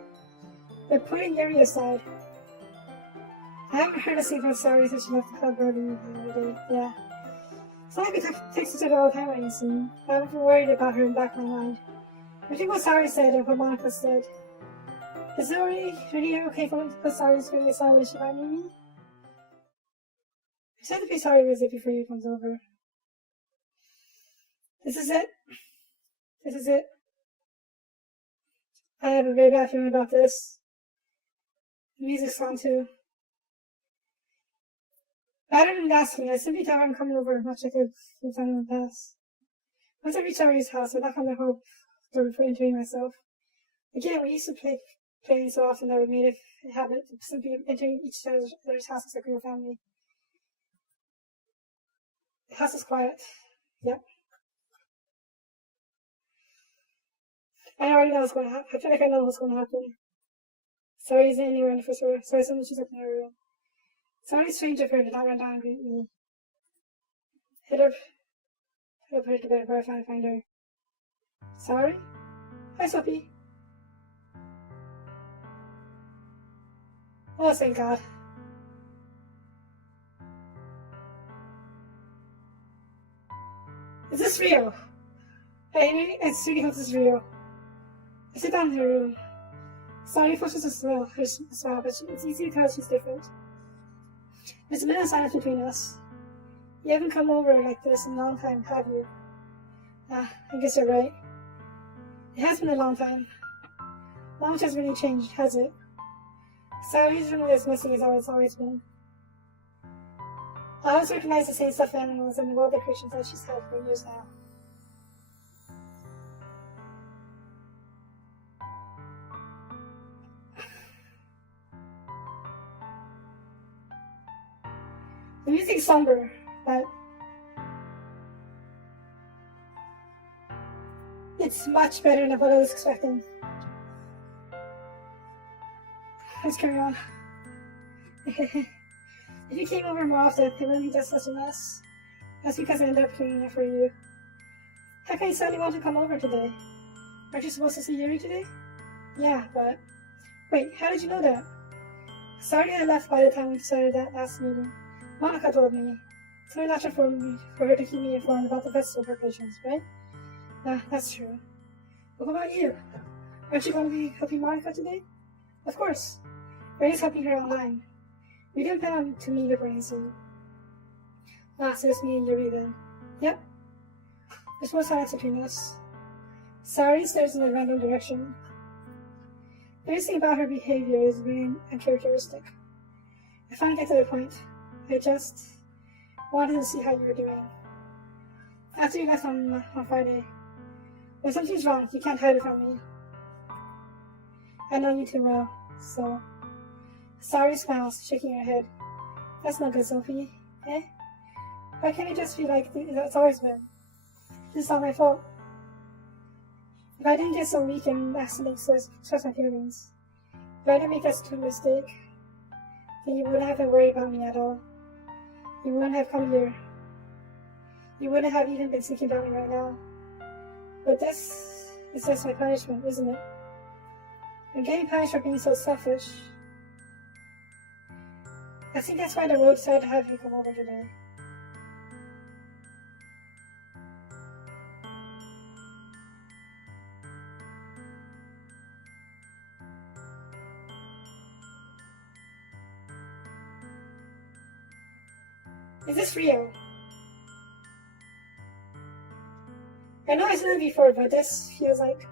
But putting Yuri aside, I haven't heard a single story since she left the club early the other day. Yeah. It's not like we text each other all the time, I assume. I haven't been worried about her in the back of my mind. I think what Sari said and what Monica said. Is it really okay for me to put Sari's feeling aside when she might need me? I said to be sorry with it before you comes over. This is it. I have a very bad feeling about this. The music's on too. Rather than asking, I simply tell her I'm coming over much like I've done in the past. Once I reach Ari's house, I knock on the door before entering myself. Again, we used to play playing so often that we made it a habit of simply entering each other's house like we were family. The house is quiet. Yep. I already know what's going to happen. I feel like I know what's going to happen. Sorry isn't anywhere in the first floor, so I assume she's up in her room. It's already strange of her to not run down and greet me. Hit her to bed before I finally find her. Sorry? Hi, Sophie. Oh, thank God. Is this real? Amy, I really hope this is real. I sit down in her room. Sorry forces a smile, but it's easy to tell she's different. There's been a silence between us. You haven't come over like this in a long time, have you? I guess you're right. It has been a long time. Not much has really changed, has it? Sally's room is messy as it's always been. I always recognize the same stuffed animals and the wall decorations that she's had for years now. The music's somber, but it's much better than what I was expecting. Let's carry on. If you came over more often, it wouldn't be just such a mess. That's because I ended up cleaning it for you. How can you suddenly want to come over today? Aren't you supposed to see Yuri today? Yeah, but... Wait, how did you know that? Sorry I left by the time we started that last meeting. Monica told me. It's only natural for her to keep me informed about the festival preparations, right? That's true. But what about you? Aren't you going to be helping Monica today? Of course. We're just helping her online. We didn't plan to meet up very soon. So it's me and Yuri then. Yep. There's more silence between us. Sari stares in a random direction. Everything about her behavior is very uncharacteristic. I finally get to the point. I just wanted to see how you were doing. After you left on Friday, when something's wrong, you can't hide it from me. I know you too well, so... Sari smiles, shaking her head. That's not good, Sophie. Eh? Why can't it just be like it's always been? This is not my fault. If I didn't get so weak and accidentally express my feelings, if I didn't make that stupid mistake, then you wouldn't have to worry about me at all. You wouldn't have come here. You wouldn't have even been thinking about me right now. But this is just my punishment, isn't it? I'm getting punished for being so selfish. I think that's why the road decided to have you come over today. Is this real? I know I've seen it before, but this feels like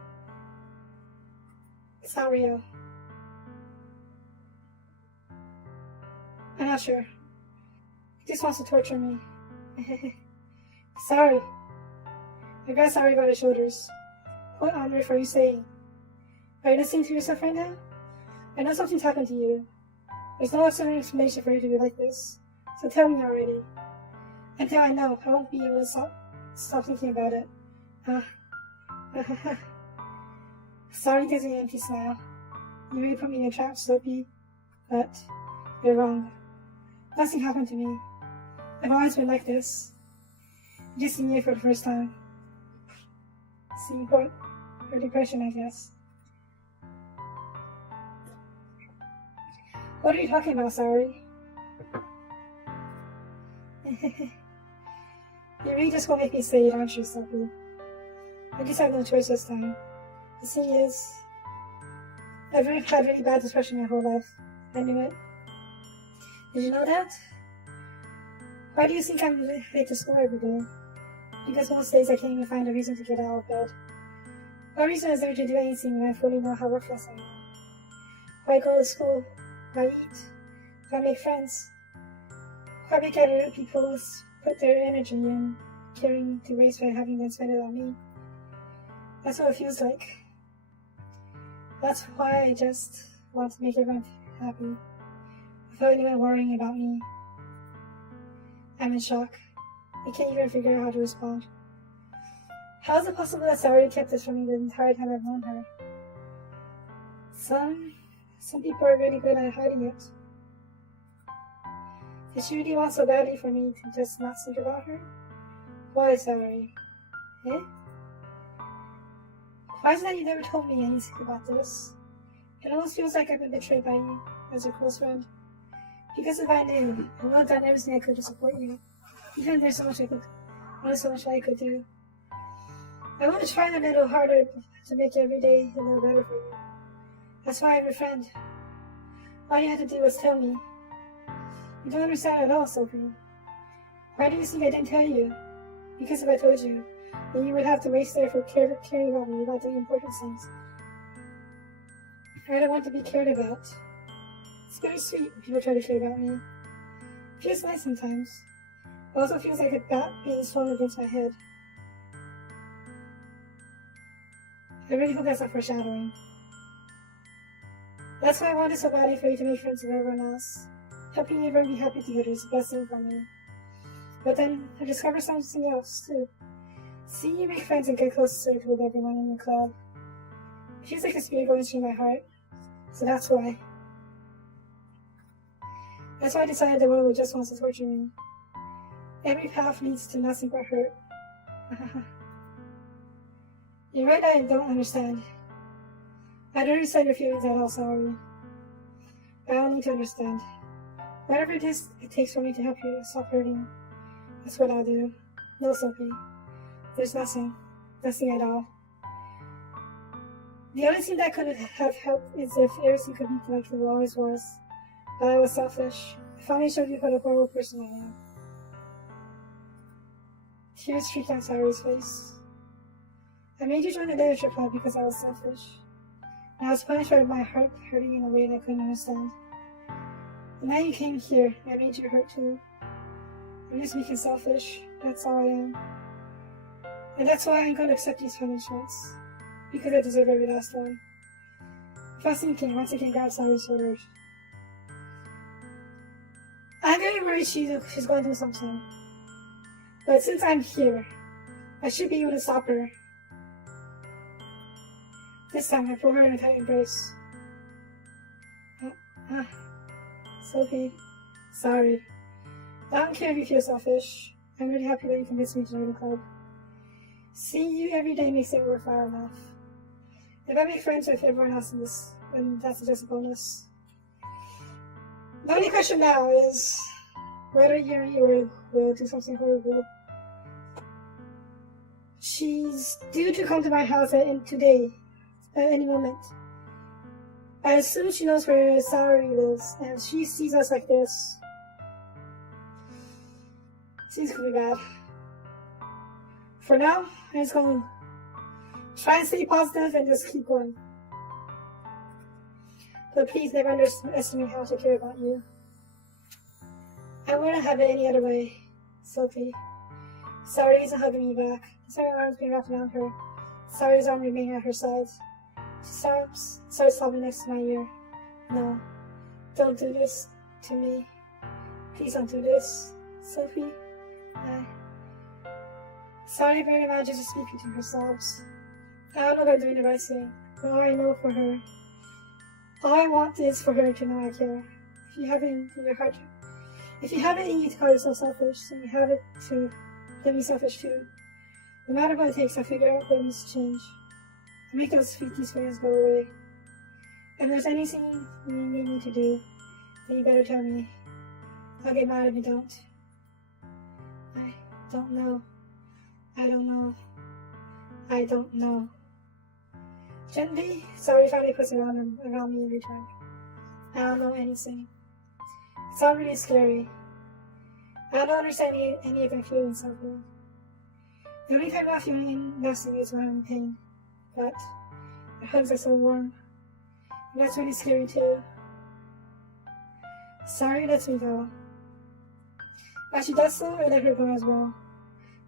it's not real. I'm not sure. He just wants to torture me. Sorry. I got sorry about his shoulders. What on earth are you saying? Are you listening to yourself right now? I know something's happened to you. There's no other explanation for you to be like this. So tell me already. Until I know, I won't be able to stop thinking about it. Sorry gives me an empty smile. You really put me in a trap, Soapy. But you're wrong. Nothing happened to me. I've always been like this. You just seen me for the first time. See what? Or depression, I guess. What are you talking about, sorry? You really just gonna make me say it, aren't you, Soapy? I guess I have no choice this time. The thing is, I've had really bad depression my whole life. I knew it. Did you know that? Why do you think I'm late to school every day? Because most days I can't even find a reason to get out of bed. What reason is there to do anything when I fully know how worthless I am? Why go to school? Why eat? Why make friends? Why make other people put their energy in caring to waste by having them spend it on me? That's what it feels like. That's why I just want to make everyone happy, without anyone worrying about me. I'm in shock. I can't even figure out how to respond. How is it possible that Saori kept this from me the entire time I've known her? Some people are really good at hiding it. Did she really want so badly for me to just not think about her? Why, Saori? Eh? Why is it that you never told me anything about this? It almost feels like I've been betrayed by you, as your close friend. Because if I knew, I would have done everything I could to support you. Even if there's so much I could do. I want to try a little harder to make every day a little better for you. That's why I'm your friend. All you had to do was tell me. You don't understand at all, Sophie. Why do you think I didn't tell you? Because if I told you, then you would have to waste there for caring about me about doing important things. I don't want to be cared about. It's very sweet when people try to care about me. It feels nice sometimes. It also feels like a bat being swung against my head. I really hope that's not foreshadowing. That's why I wanted so badly for you to make friends with everyone else. Helping everyone be happy together is the best thing for me. But then I discovered something else too. Seeing you make friends and get closer with everyone in the club. It feels like a spirit going through my heart. So that's why. That's why I decided the world just wants to torture me. Every path leads to nothing but hurt. You're right, I don't understand. I don't understand your feelings at all, sorry. I don't need to understand. Whatever it is it takes for me to help you stop hurting, that's what I'll do. No, Sophie. There's nothing. Nothing at all. The only thing that could have helped is if everything could be like it always was. But I was selfish. I finally showed you what a horrible person I am. Tears streaked down Saori's face. I made you join the literature club because I was selfish. And I was punished by my heart hurting in a way that I couldn't understand. And now you came here, and I made you hurt too. I'm just weak and selfish. That's all I am. And that's why I'm going to accept these punishments. Because I deserve every last one. Fast thinking, once again grab Saori's shoulders. I'm very worried she's going through something. But since I'm here, I should be able to stop her. This time I pull her in a tight embrace. Sophie, sorry. I don't care if you feel selfish. I'm really happy that you convinced me to join the club. Seeing you every day makes it worthwhile enough. If I make friends with everyone else in this, then that's just a bonus. The only question now is whether Yuri will do something horrible. She's due to come to my house today, at any moment. I assume she knows where Saori lives, and she sees us like this. Seems could be bad. For now, I'm just going to try and stay positive and just keep going. But please never underestimate how to care about you. I wouldn't have it any other way, Sophie. Sorry isn't hugging me back. Sorry arms being wrapped around her. Sorry's arm remaining at her side. She starts sobbing next to my ear. No, don't do this to me. Please don't do this, Sophie. Sorry barely manages to speak between her sobs. I don't know if I'm doing the right thing, but all I know for her, all I want is for her to know I care. If you have it in your heart, if you have it in you to call yourself selfish, then you have it to let me selfish too. No matter what it takes, I'll figure out what needs to change. I'll make those these feelings go away. If there's anything you need me to do, then you better tell me. I'll get mad if you don't. I don't know. I don't know. I don't know. Gently, sorry finally puts around me in return. I don't know anything. It's all really scary. I don't understand any of my feelings so good. The only time I'm not feeling nothing is when I'm in pain. But my hugs are so warm. And that's really scary too. Sorry lets me go. As she does so, I let her go as well.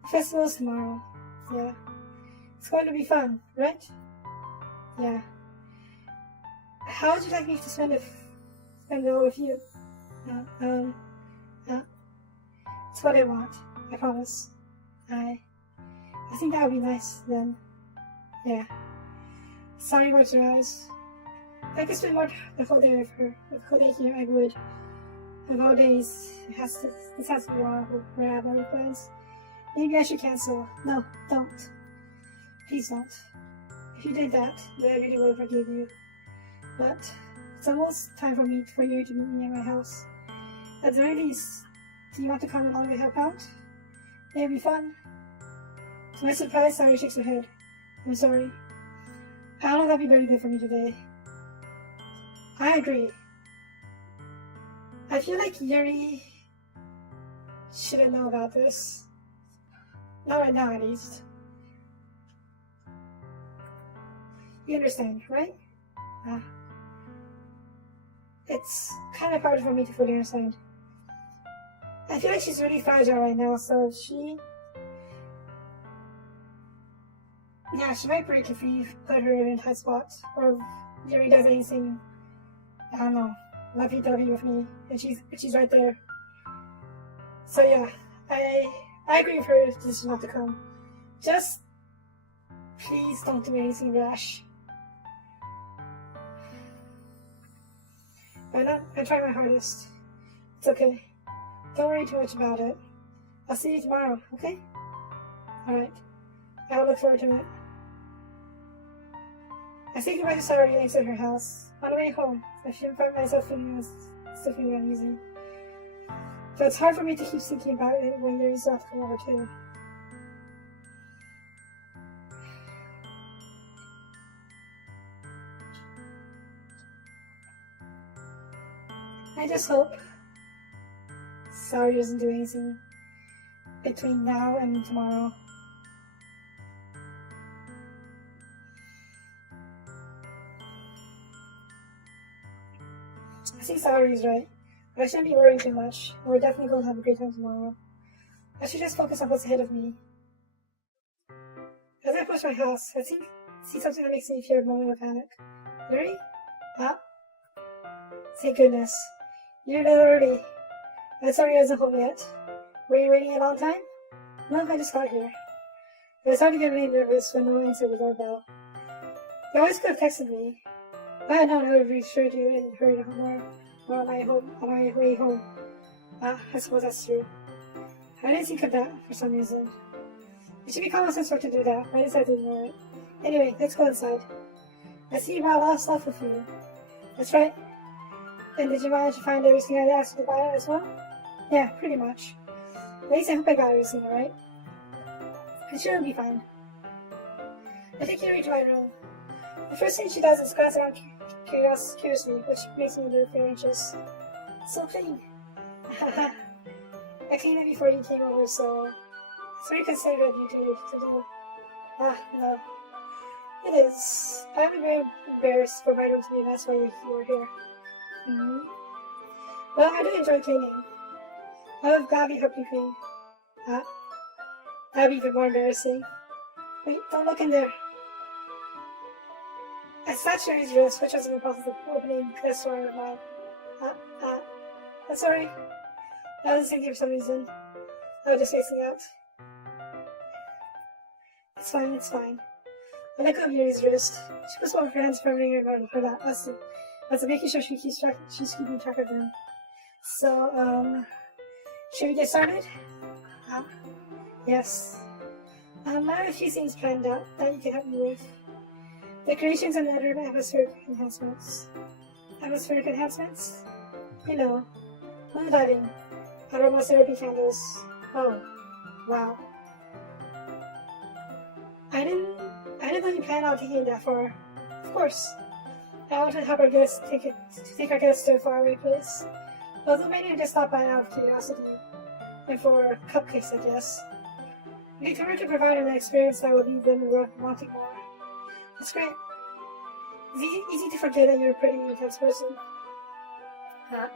The festival's tomorrow. Yeah. It's going to be fun, right? Yeah. How would you like me to spend it all with you? It's what I want. I promise. I think that would be nice then. Yeah. Sorry about your eyes. If I could spend the whole day with her, the whole day here, I would. Of all days, this has to be one where I have other plans. Maybe I should cancel. No, don't. Please don't. If you did that, then I really would forgive you. But it's almost time for you to meet me at my house. At the very least, do you want to come along and help out? It'll be fun. To my surprise, Sari shakes her head. I'm sorry. I don't know that'd be very good for me today. I agree. I feel like Yuri shouldn't know about this. Not right now, at least. You understand, right? It's kind of hard for me to fully understand. I feel like she's really fragile right now, so she might break if we put her in a tight spot, or if Yuri does anything, I don't know, lovey-dovey with me, and she's right there. So yeah, I agree with her decision not to come. Just please don't do anything rash. I try my hardest. It's okay. Don't worry too much about it. I'll see you tomorrow, okay? Alright. I'll look forward to it. I say goodbye to Sari and exit her house. On the way home, I find myself feeling uneasy. But it's hard for me to keep thinking about it when Yuri's about to come over too. I just hope Sari doesn't do anything between now and tomorrow. I think Sari's right, but I shouldn't be worrying too much. We're definitely going to have a great time tomorrow. I should just focus on what's ahead of me. As I approach my house, I see something that makes me fear a moment of panic. Yuri? Ah? Thank goodness. You're a little early. I'm sorry I wasn't home yet. Were you waiting a long time? No, I just got here. It was hard to get really nervous when no one answered the doorbell. You always could have texted me. But I know I would have reassured you and hurried home or on my way home. I suppose that's true. I didn't think of that for some reason. It should be common sense for to do that. I decided to ignore it. Anyway, let's go inside. I see you brought a lot of stuff with you. That's right. And did you manage to find everything I asked you to buy as well? Yeah, pretty much. At least I hope I got everything alright. I'm sure it'll be fine. I take Yuri to my room. The first thing she does is glance around curiously, which makes me a little anxious. It's so clean. I cleaned it before you came over, so it's very considerate of you to do. Ah, no. It is. I would be very embarrassed for my room to be a mess while you were here. Mm-hmm. Well, I do enjoy cleaning. I love Gabby help you clean. Ah, that'd be even more embarrassing. Wait, don't look in there. I snatched Mary's wrist, which was in the process of opening this door with mine. I'm sorry. I was thinking for some reason. I was just facing out. It's fine, it's fine. I let go of Yuri's wrist. She puts both of her hands firmly around her lap. That's making sure she's keeping track of them. So, should we get started? Yes. I have a few things planned out that you can help me with. Decorations and other atmospheric enhancements. Atmospheric enhancements? You know, mood lighting, aromatherapy candles. Oh, wow. I didn't know you planned on taking it that far. Of course. I wanted to help our guests take our guests to a faraway place. Although many just stop by out of curiosity. And for cupcakes, I guess. We determined to provide an experience that would leave them wanting more. It's great. It's easy to forget that you're a pretty intense person. Huh?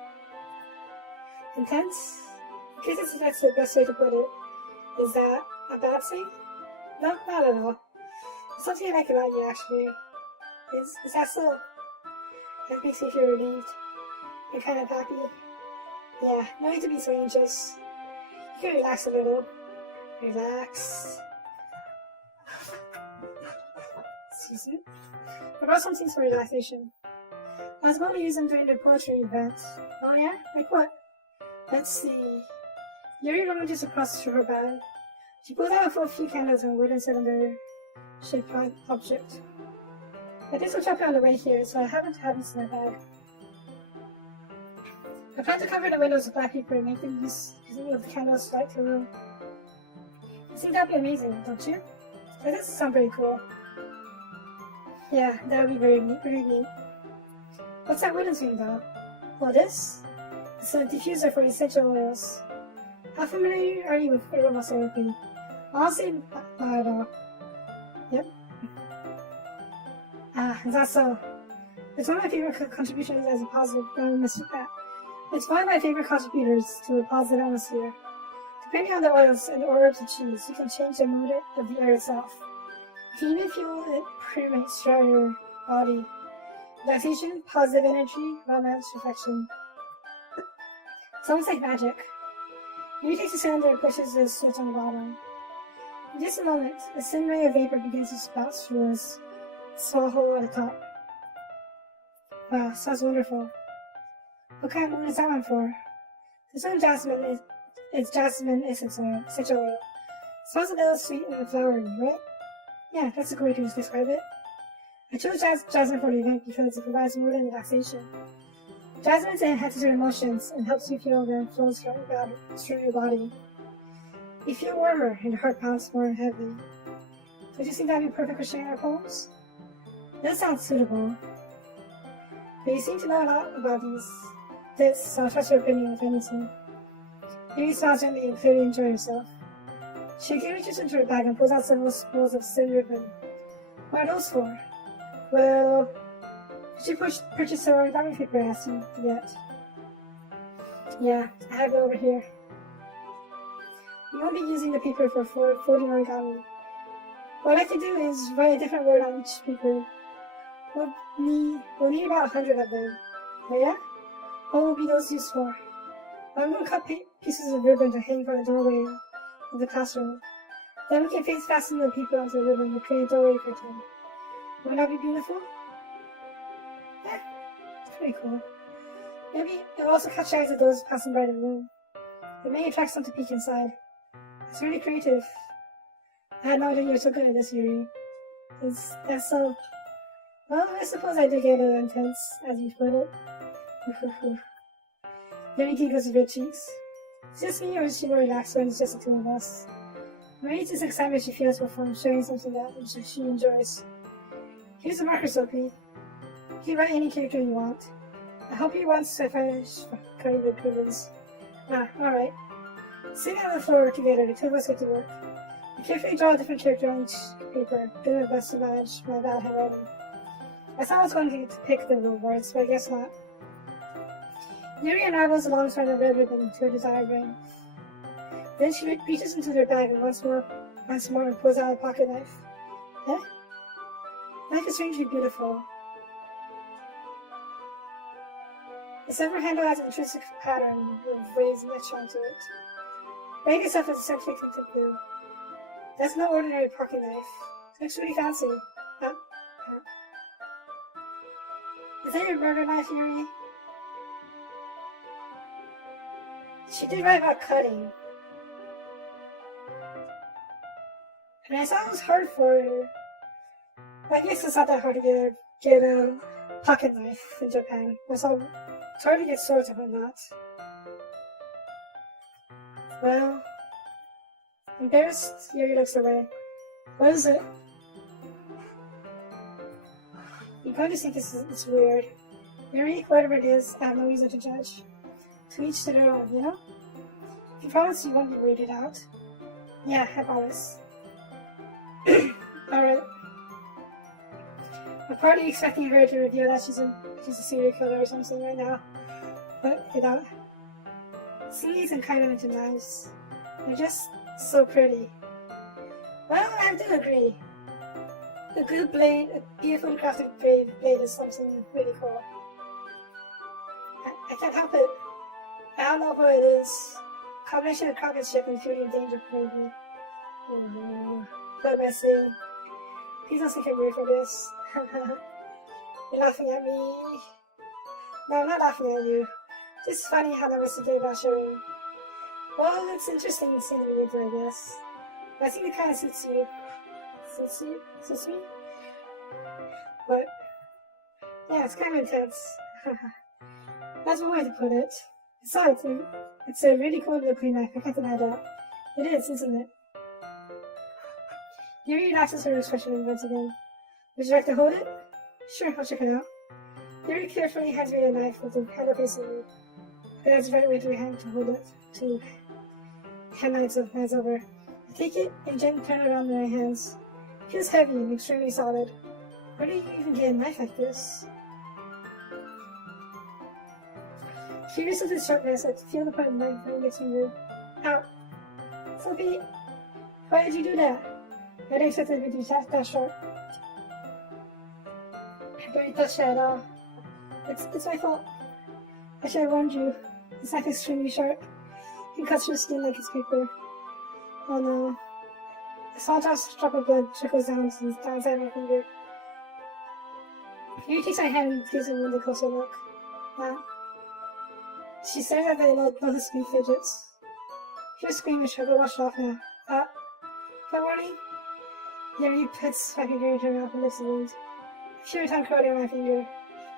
Intense? I guess that's the best way to put it. Is that a bad thing? No, not at all. It's something I like about you, actually. Is that so? That makes me feel relieved. And kind of happy. Yeah, no need to be so anxious. You can relax a little. Relax. Excuse me. I brought some things for relaxation. I was going to use them during the poetry event. Oh yeah? Like what? Let's see. Yuri rummages across her bag. She pulled out a few candles and a wooden cylinder-shaped object. I did some shopping on the way here, so I happen to have this in my bag. I plan to cover the windows with black paper and make them using the candles light the room. I think that'd be amazing, don't you? That does sound pretty cool. Yeah, that would be very neat. What's that wooden thing though? Well, this? It's a diffuser for essential oils. How familiar are you with aromatherapy? Honestly, not at all. Yep. Is that so? It's one of my favorite contributions as a positive It's one of my favorite contributors to a positive atmosphere. Depending on the oils and herbs you choose, you can change the mood of the air itself. You can even feel it permeate throughout your body. Relaxation, positive energy, romance, reflection. It's almost like magic. Yuri takes the cylinder and pushes the switch on the bottom. In just a moment, a thin ray of vapor begins to spout through a small hole at the top. Wow, sounds wonderful. What kind of mood is that one for? This one jasmine is jasmine essential oil. It smells a little sweet and flowery, right? Yeah, that's a great way to describe it. I chose jasmine for the event because it provides mood and relaxation. Jasmine enhances your emotions and helps you feel the flows through your body. You feel warmer and your heart pounds more heavily. Don't you think that'd be perfect for sharing our poems? That sounds suitable. But you seem to know a lot about this, so I'll trust your opinion if anything. Yuri smiles gently and clearly enjoy herself. She reaches into her bag and pulls out several spools of thin ribbon. What are those for? Well, did you purchase some origami paper I asked you yet? Yeah, I have it over here. You won't be using the paper for folding origami. What I can do is write a different word on each paper. We'll need about 100 of them. Oh yeah? What will be those used for? I'm going to cut pieces of ribbon to hang from the doorway of the classroom. Then we can fasten the paper onto the ribbon and create a doorway curtain. Wouldn't that be beautiful? Yeah, it's pretty cool. Maybe it will also catch the eyes of those passing by the room. It may attract some to peek inside. It's really creative. I had no idea you were so good at this, Yuri. That's so... Well, I suppose I did get a little intense, as you put it. Yuri giggles with red cheeks. It's just me, or is she more relaxed when it's just the two of us? Maybe it's this excitement she feels from sharing something that she enjoys. Here's a marker, Sophie. You can write any character you want. I hope you once I finish cutting the ribbons. Alright. Sitting on the floor together, the two of us get to work. I carefully draw a different character on each paper, doing my best to manage my bad handwriting. I thought I was going to pick the real words, but I guess not. Yuri unravels a long strand of red ribbon to a desired ring. Then she reaches into their bag and once more pulls out a pocket knife. Eh? Knife is strangely beautiful. The silver handle has an intrinsic pattern with waves etched onto it. Writing itself is essentially tinted blue. That's no ordinary pocket knife. It's really fancy. Huh? Is that your murder knife, Yuri? She did write about cutting. And I thought it was hard for her. I guess it's not that hard to get a pocket knife in Japan. It's hard to get swords and whatnot. Well, embarrassed, Yuri looks away. What is it? You're going to think it's weird. Yuri, whatever it is, I have no reason to judge. To each to their own, you know? If you promise you won't be weirded out. Yeah, I promise. Alright. I'm partly expecting her to reveal that she's a serial killer or something right now. But, you know, seeing these I'm kind of into knives. They're just so pretty. Well, I do agree. A good blade, a beautifully crafted blade is something really cool. I can't help it. I don't know what it is. Combination of craftsmanship and beauty and danger maybe. What am I saying? Please don't think I'm weird for this. You're laughing at me. No, I'm not laughing at you. Just funny how nervous you get about showing. Well, it's interesting seeing what you do, I guess. But I think it kind of suits you. Suits you? Suits me? But, yeah, it's kind of intense. That's one way to put it. Besides, it's a really cool looking knife, I can't deny that. It is, isn't it? Yuri relaxes her expression once again. Would you like to hold it? Sure, I'll check it out. Yuri carefully hands me the knife with the handle facing me. That's the right way to hand to hold it, to hand hands over. I take it and gently turn it around in my hands. It feels heavy and extremely solid. Where do you even get a knife like this? Curious of its sharpness, I feel the point of my index finger. Ow! Sophie! Why did you do that? I didn't expect it to be that sharp. Don't touch that at all. It's my fault. I should have warned you. This knife is extremely sharp. It cuts your skin like it's paper. Oh no. A small drop of blood trickles down inside my finger. Yuri takes my hand and gives it a closer look. She stares at the noticeably fidgets. She'll scream and struggle wash off now. Good morning? Yuri puts my finger into her mouth and lifts the wound. A few times curling on my finger.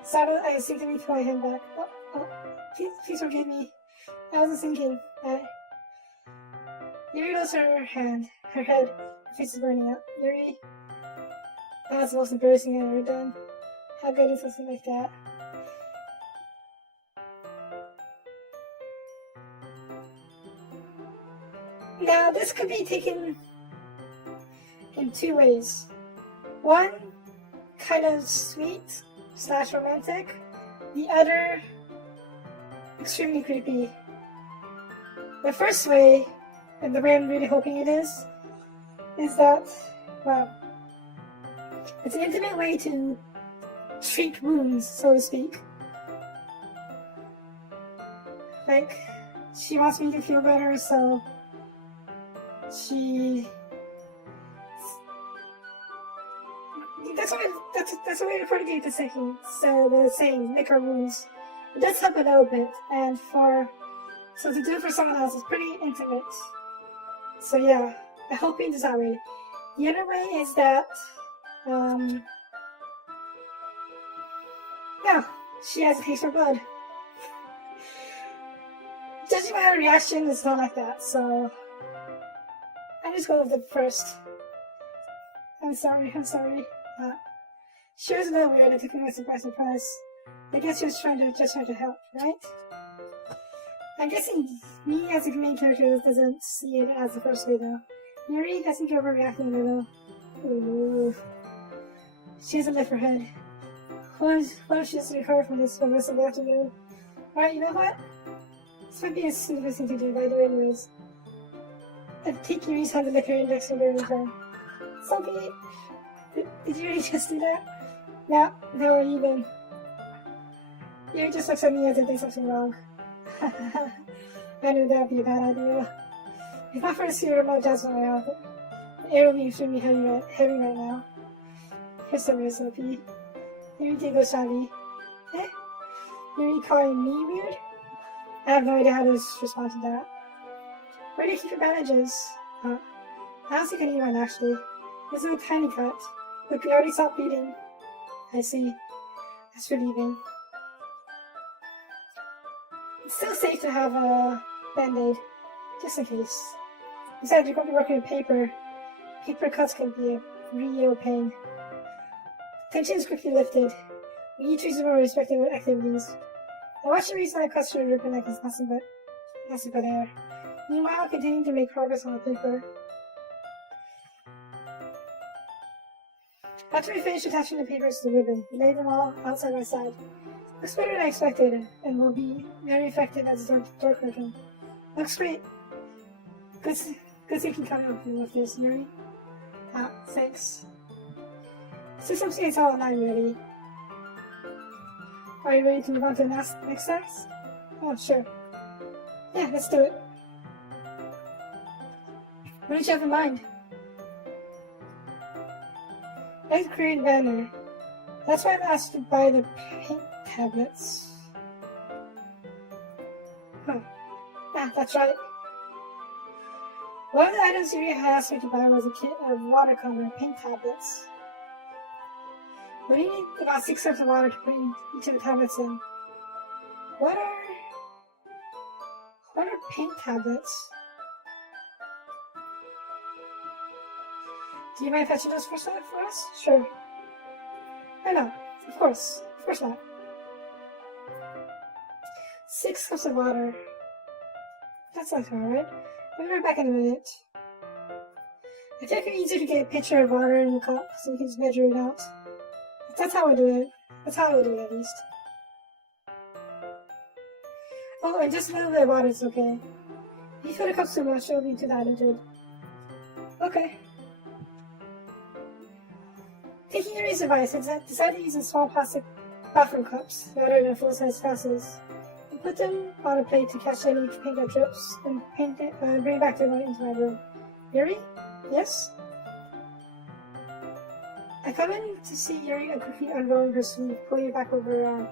Startled, I instinctively pull my hand back. Please forgive me. I wasn't thinking. Yuri lowers her hand. Her head. Her face is burning up. Yuri. That's the most embarrassing I've ever done. How good is something like that? Now, this could be taken in two ways. One, kind of sweet / romantic. The other, extremely creepy. The first way, and the way I'm really hoping it is that, well, it's an intimate way to treat wounds, so to speak. Like, she wants me to feel better, so she... That's a way to propagate the saying. So the saying, lick our wounds. It does help a little bit, and so to do it for someone else is pretty intimate. So yeah, I hope it is that way. The other way is that, yeah, she has a taste for blood. Judging by her reaction, it's not like that, so I'm just going with the first. I'm sorry. She was a little weird and took me by surprise. I guess she was just trying to help, right? I'm guessing me as a main character doesn't see it as the first way though. Yuri, I think you're overreacting a little. Ooh. She doesn't lift her head. What if she doesn't recover from this for the rest of the afternoon? Alright, you know what? This might be a stupid thing to do, but I do it anyways. I'd take Yuri's hand and lick her index finger every time. Sophie! Did you really just do that? Now we're even. Yuri just looks at me as if there's something wrong. I knew that would be a bad idea. If not for the secret remote jazz on my outfit, the air will be extremely heavy right now. Here's some weird Sophie. Yuri giggles shyly. Eh? Yuri calling me weird? I have no idea how to respond to that. Where do you keep your bandages? I don't think I need one actually. There's a tiny cut. Look, we already stopped bleeding. I see. That's relieving. It's still safe to have a band-aid, just in case. Besides, you're going to be working with paper. Paper cuts can be a real pain. Tension is quickly lifted. We each resume our respective activities. I watch the reason I cuts through the ribbon like it's nothing but air. Meanwhile, continuing to make progress on the paper. After we finish attaching the papers to the ribbon, we lay them all out side by side. Looks better than I expected, and will be very effective as a door curtain. Looks great. Good thinking coming up with this, Yuri. Thanks. This is something I saw online, really. Are you ready to move on to the next task? Oh, sure. Yeah, let's do it. What did you have in mind? I'd create a banner. That's why I'm asked to buy the paint tablets. Huh. Yeah, that's right. One of the items Yuri had asked me to buy was a kit of watercolor paint tablets. We need about 6 cups of water to put each of the tablets in. What are paint tablets? Do you mind fetching those for us? Sure. Why not? Of course not. 6 cups of water. That sounds alright. I'll be right back in a minute. I think it's easier to get a pitcher of water in the cup so we can just measure it out. That's how I do it. That's how I do it at least. Oh, and just a little bit of water is okay. If you fill the cups too much, it'll be too diluted. Okay. Taking Yuri's advice, I decided to use the small plastic bathroom cups rather than full-size glasses. I put them on a plate to catch any paint that drips and bring it back into my room. Yuri? Yes? I come in to see Yuri and quickly unrolling her sleeve, pulling it back over her arm.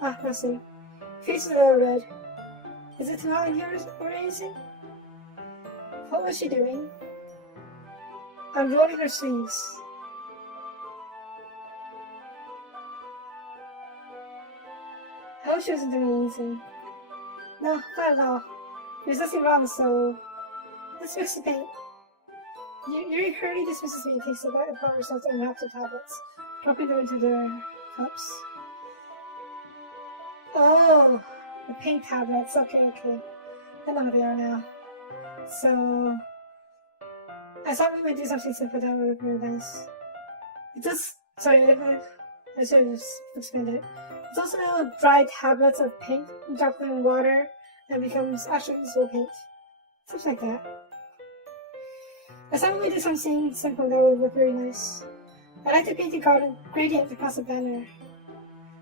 Nothing. Face is a little red. Is it too hot in here or anything? What was she doing? Unrolling her sleeves. I hope she wasn't doing anything. No, not at all. There's nothing wrong, so let's mix the paint. Yuri hurriedly dismisses me and takes the powder herself and wraps the tablets, dropping them into their cups. Oh, the paint tablets. Okay. I know what they are now. So, I thought we would do something simple that would be really nice. It just, sorry, I should have expanded it. It's also little dry tablets of paint. You drop them in water and it becomes actually usable paint. Something like that. I thought we would do something simple that would look very nice. I like to paint the gradient across the banner.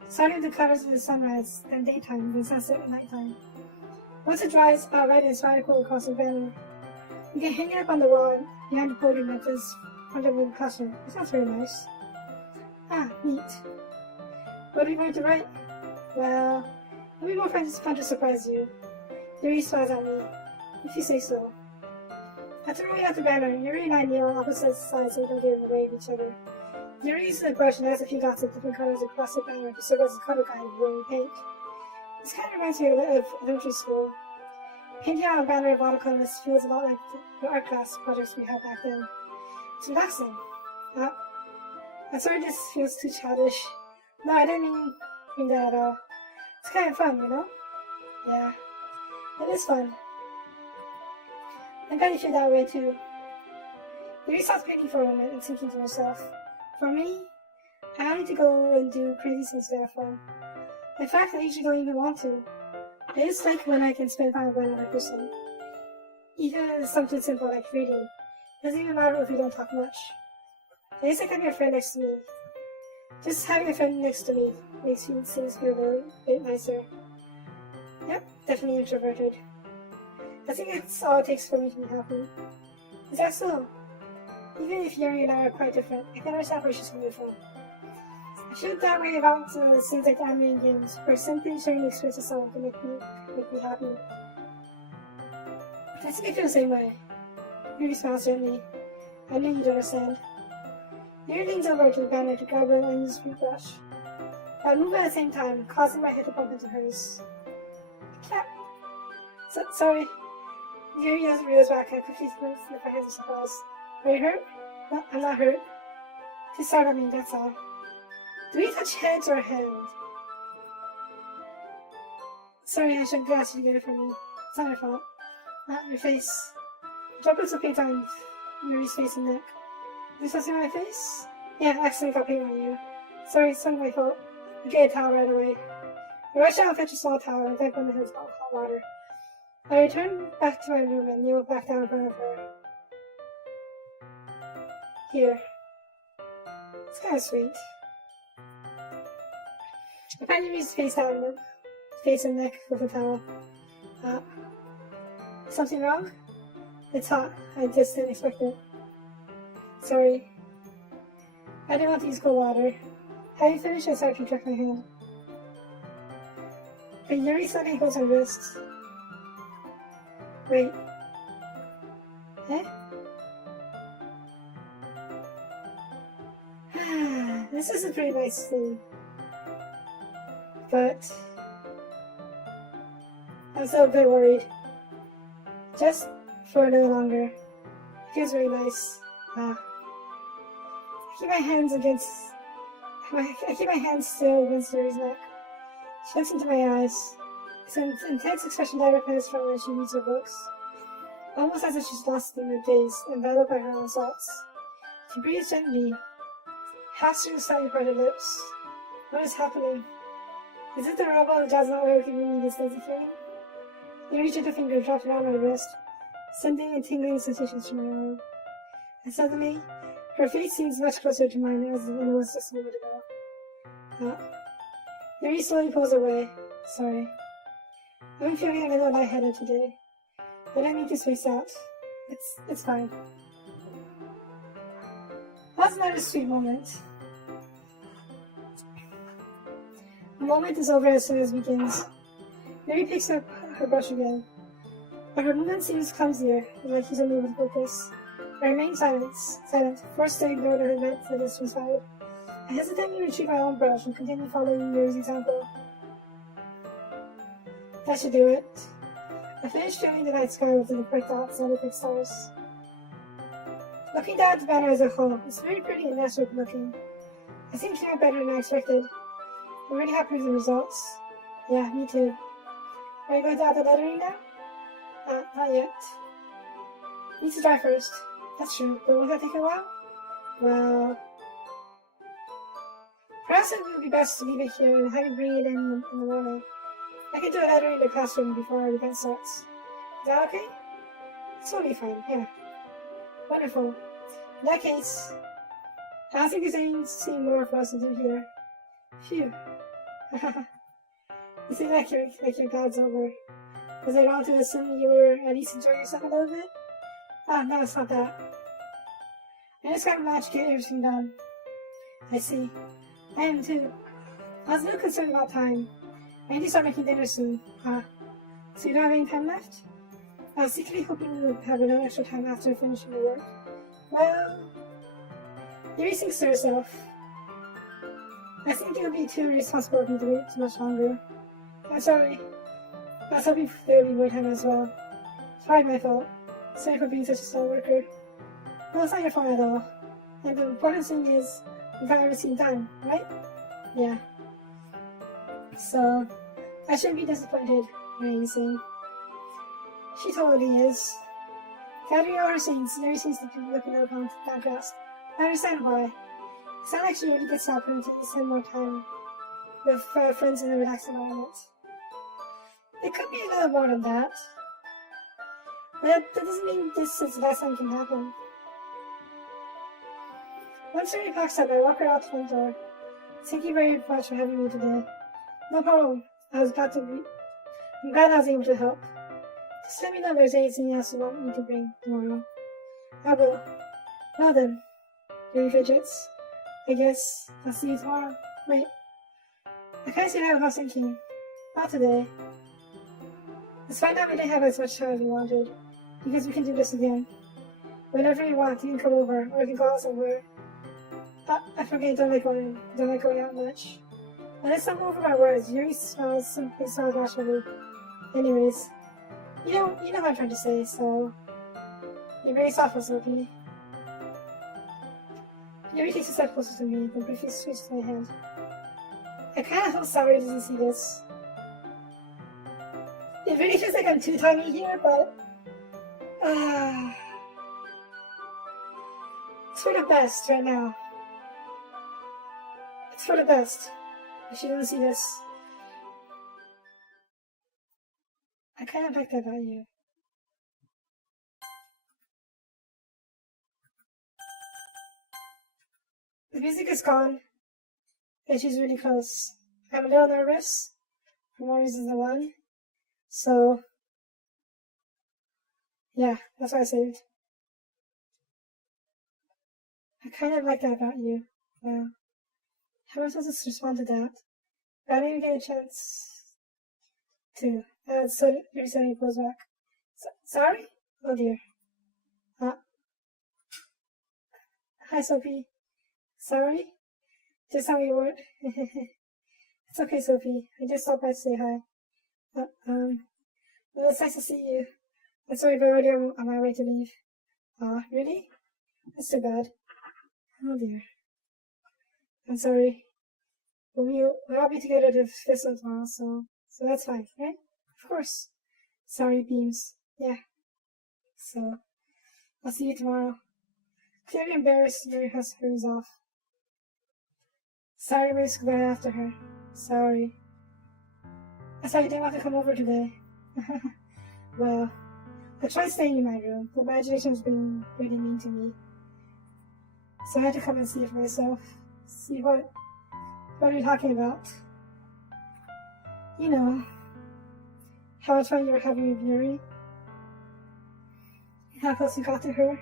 Starting with the colors of the sunrise, then daytime, then sunset and nighttime. Once it dries, I'll write a vertical across the banner. You can hang it up on the wall behind the podium at this front of the classroom. It sounds very nice. Neat. What are you going to write? Well, it'll be more fun to surprise you. Yuri smiles at me. If you say so. After rolling out the banner, Yuri and I kneel on opposite sides so we don't get in the way of each other. Yuri uses a brush and adds a few dots of different colors across the banner to serve as a color guide when we paint. This kind of reminds me of elementary school. Painting on a banner of watercolors feels a lot like the art class projects we had back then. It's relaxing. I'm sorry this feels too childish. No, I didn't mean that at all. It's kind of fun, you know? Yeah. It is fun. I'm glad you feel that way too. Yuri stops painting for a moment and thinking to herself, for me, I don't need to go and do crazy things to have fun. In fact, I usually don't even want to. I just like when I can spend time with another person. Even if it's something simple like reading. Doesn't even matter if we don't talk much. I just like having a friend next to me. Just having a friend next to me makes things feel a bit nicer. Yep, definitely introverted. I think that's all it takes for me to be happy. Is that so? Even if Yuri and I are quite different, I can understand where she's coming from. I feel that way about things like anime and games, where simply sharing the experience of someone can make me happy. I think I feel the same way. Yuri smiles gently. I knew you'd understand. Yuri leans over to the banner to grab an endless toothbrush. I move at the same time, causing my head to bump into hers. Cat. Sorry. Yuri doesn't realize back. I quickly sniff my hands in surprise. Are you hurt? No, I'm not hurt. She startled me, that's all. Do we touch heads or hands? Sorry, I shouldn't ask you to get it from me. It's not your fault. Not your face. Droplets of paint on Yuri's face and neck. Is there something on my face? Yeah, I accidentally got paint on you. Sorry, it's not my fault. I'll get a towel right away. I rush out and fetch a small towel and dip on the head's hot water. I return back to my room and kneel back down in front of her. Here. It's kind of sweet. I pat Yuri's face and neck with a towel. Something wrong? It's hot. I just didn't expect it. Sorry. I didn't want to use cold water. Have you finished? I started to check my hand. But Yuri suddenly holds my wrist. Wait. Eh? This is a pretty nice thing. But I'm still a bit worried. Just for a little longer. It feels really nice. I keep my hands still against Yuri's neck. She looks into my eyes. It's an intense expression that appears from when she reads her books. Almost as if she's lost in a daze, enveloped by her own thoughts. She breathes gently, half through the slightly parted lips. What is happening? Is it the robot that does not work giving me this lazy feeling? Yuri's gentle finger dropped around my wrist, sending a tingling sensation to my arm. And suddenly, her face seems much closer to mine as it was just a moment ago. Yuri slowly pulls away. Sorry. I'm feeling a little lightheaded today. But I need to space out. It's fine. That's another sweet moment. The moment is over as soon as it begins. Yuri picks up her brush again. But her movement seems clumsier, and like she's unable to focus. I remain silent, forced to ignore the event that is transpired. I hesitantly retrieve my own brush and continue following Yuri's example. That should do it. I finished filling the night sky with the bright dots and the big stars. Looking down at the banner as a whole, it's very pretty and natural looking. I think it came out better than I expected. I'm really happy with the results. Yeah, me too. Are you going to add the lettering now? Not yet. Needs to dry first. That's true, but will that take a while? Well... Perhaps it would be best to leave it here and have you bring it in the morning. I can do a lettering in the classroom before our event starts. Is that okay? It's totally fine, yeah. Wonderful. In that case, I don't think there's anything more for us to do here. Phew. You seem like your god's over. Was I wrong to assume you were at least enjoying yourself a little bit? No, it's not that. I just gotta manage to get everything done. I see. I am too. I was a little concerned about time. I need to start making dinner soon. So you don't have any time left? I was secretly hoping you would have enough extra time after finishing your work. Well... Yuri thinks to herself. I think it would be too irresponsible of me to wait too much longer. I'm sorry. I was hoping there would be more time as well. It's probably my fault. Sorry for being such a slow worker. No, it's not your fault at all. And the important thing is, we got everything done, right? Yeah. So, I shouldn't be disappointed or anything. She totally is. Gathering all her scenes, Mary seems to be looking out on contrast. I understand why. It's not like she really gets the opportunity to spend more time with friends in a relaxed environment. It could be a little more than that. But that doesn't mean this is the best thing can happen. Once Mary packs up, I walk her out the front door. Thank you very much for having me today. No problem. I'm glad I was able to help. Just let me know if there's anything else you want me to bring tomorrow. I will. Well then, Yuri fidgets. I guess I'll see you tomorrow. Wait. I can't say that without thinking. Not today. Let's find out we didn't have as much time as we wanted. Because we can do this again. Whenever you want, you can come over, or you can go out somewhere. I forget, don't like going out much. And let's not move my words. Yuri smells marshmallow. Anyways, you know what I'm trying to say, so you're very soft, Sophie. Yuri takes a step closer to me, then briefly switches my hand. I kind of feel sorry he doesn't see this. It really feels like I'm too tiny here, but it's for the best right now. It's for the best. If she doesn't see this, I kind of like that about you. The music is gone, and she's really close. I'm a little nervous, for more reasons than one. So, yeah, that's why I saved. I kind of like that about you. Wow. How am I supposed to respond to that? I didn't even get a chance to. So you're sending pulls back. Sorry? Oh dear. Hi, Sophie. Sorry? Just how you were. It's okay, Sophie. I just stopped by to say hi. Well, it's nice to see you. I'm sorry, but already I'm on my way to leave. Really? That's too bad. Oh dear. I'm sorry. We'll all be together to festival tomorrow, so that's fine, right? Of course. Sorry, Beams. Yeah. So, I'll see you tomorrow. Clearly embarrassed, Mary hurries off. Sorry, waves goodbye after her. Sorry. I saw you didn't want to come over today. Well, I tried staying in my room. The imagination was being really mean to me. So I had to come and see it for myself. See what are you talking about? You know, how much fun you were having with Yuri. How close you got to her. It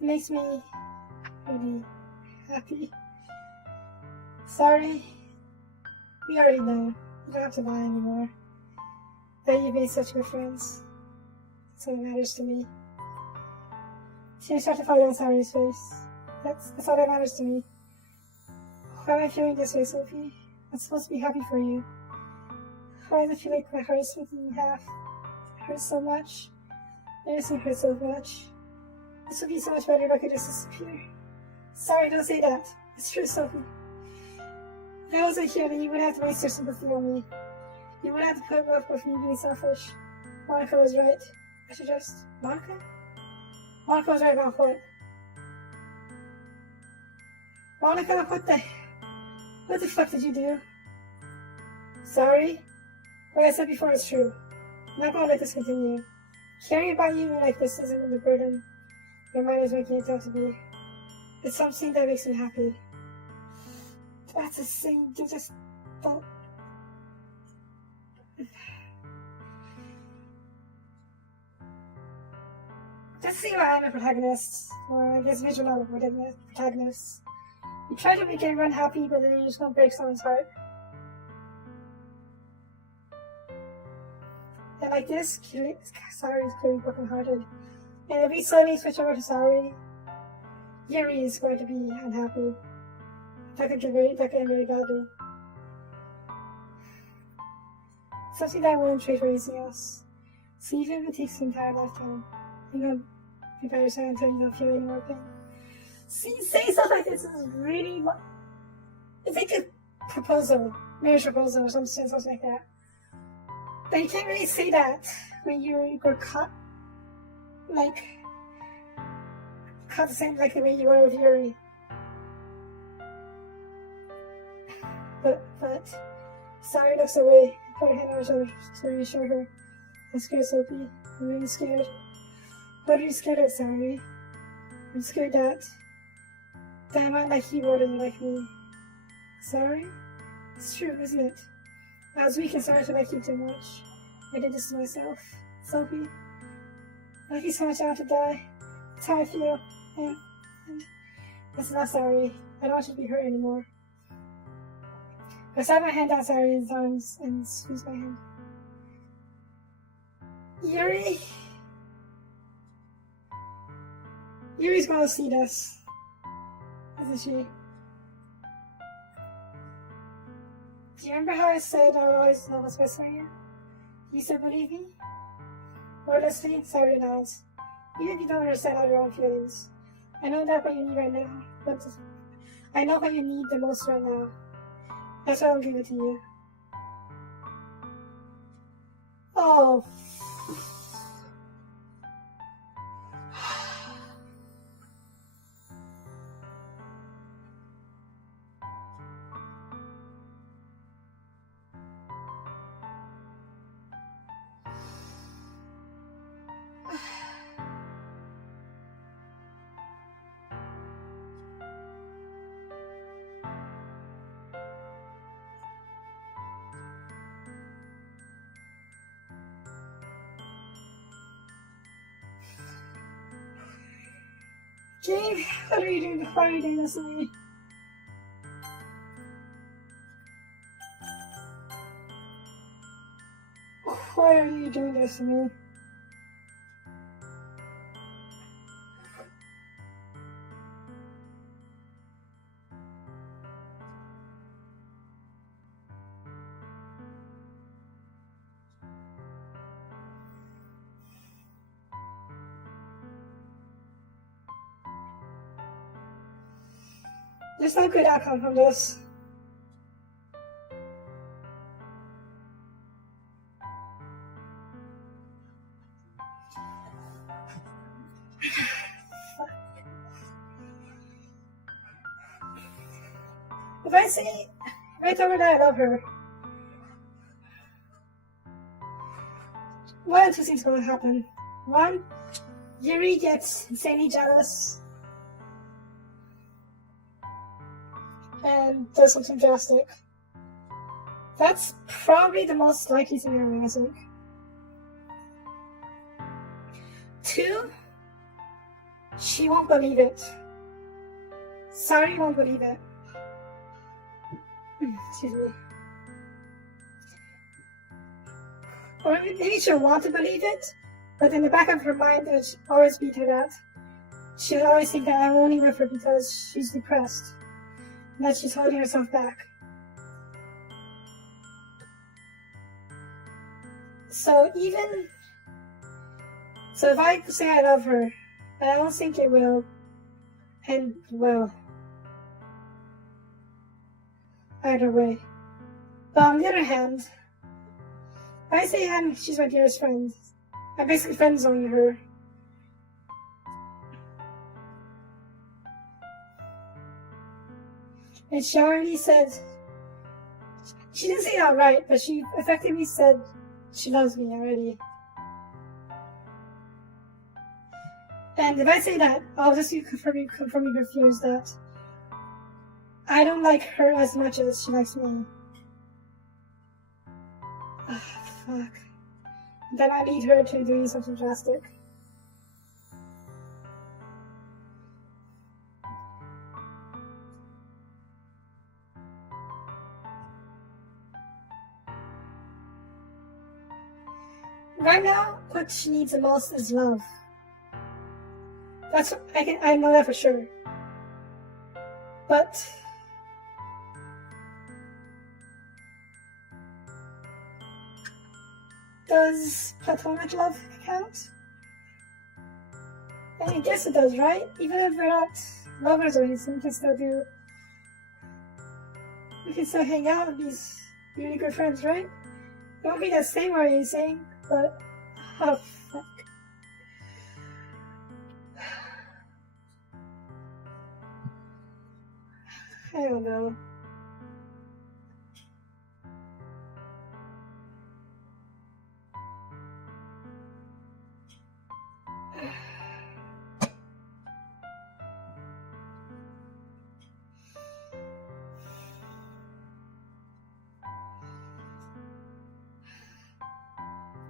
makes me really happy. Sorry. We already know. You don't have to lie anymore. But you made such good friends. That's what matters to me. She started to fall down Sammy's face. That's all that matters to me. Why am I feeling this way, Sophie? I'm supposed to be happy for you. Why does it feel like my heart is split in half? It hurts so much. It doesn't hurt so much. This would be so much better if I could just disappear. Sorry, don't say that. It's true, Sophie. If I wasn't here, then you wouldn't have to waste your sympathy on me. You wouldn't have to put up with me being selfish. Monica was right. I should just... Monica? Monica was right about what? Monica, what the fuck did you do? Sorry? What I said before is true. I'm not gonna let this continue. Caring about you like this isn't the burden your mind is making it out to be. It's something that makes me happy. That's a thing, you just don't... Just see why I'm a protagonist, or I guess visual novel protagonist. You try to make everyone happy, but then you're just gonna break someone's heart. And like this, Sari is clearly broken-hearted. And if we suddenly switch over to Sari, Yuri is going to be unhappy. That could end very badly. Something that I won't trade for anything else. So even if it takes the entire lifetime, you know, be by your side until you don't feel any more pain. See, saying stuff like this is really... It's like a proposal, marriage proposal or something like that. But you can't really say that when you were caught, like, caught the same like the way you were with Yuri. But Sari looks away, put her hand on her shoulder to reassure her. I'm scared, Sophie. I'm really scared. What are you scared of, Sari? I'm scared that I might like you more than you like me. Sorry? It's true, isn't it? I was weak and sorry to like you too much. I did this to myself. Sophie, I like you so much I want to die. That's how I feel. And it's not Sari. I don't want you to be hurt anymore. I sat my hand down Sari's arms and squeezed my hand. Yuri? Yuri's gonna see this, isn't she? Do you remember how I said I would always love what's best for you? You said believe me? Wordlessly, Sari nods. Even if you don't understand all your own feelings. I know that what you need right now, but I know what you need the most right now. That's why I'll give it to you. Oh. Jane, what are you doing? Why are you doing this to me? Why are you doing this to me? There's no good outcome from this. If I tell her that I love her, one of two things is going to happen. One, Yuri gets insanely jealous and does something drastic. That's probably the most likely scenario, I think. Two, she won't believe it. Sari won't believe it. Excuse me. Or maybe she'll want to believe it, but in the back of her mind, it should always be to that. She'll always think that I'm only with her because she's depressed, and that she's holding herself back. So if I say I love her, I don't think it will end well. Either way. But on the other hand, if I say she's my dearest friend, I'm basically friend zoning her. And she already said, she didn't say it outright, but she effectively said she loves me already. And if I say that, I'll just be confirming her fears that I don't like her as much as she likes me. Ah, fuck. Then I need her to do something drastic. Right now, what she needs the most is love. That's I know that for sure. But does platonic love count? I guess it does, right? Even if we're not lovers or anything, we can still hang out and be really good friends, right? It won't be the same or anything, but oh fuck. I don't know.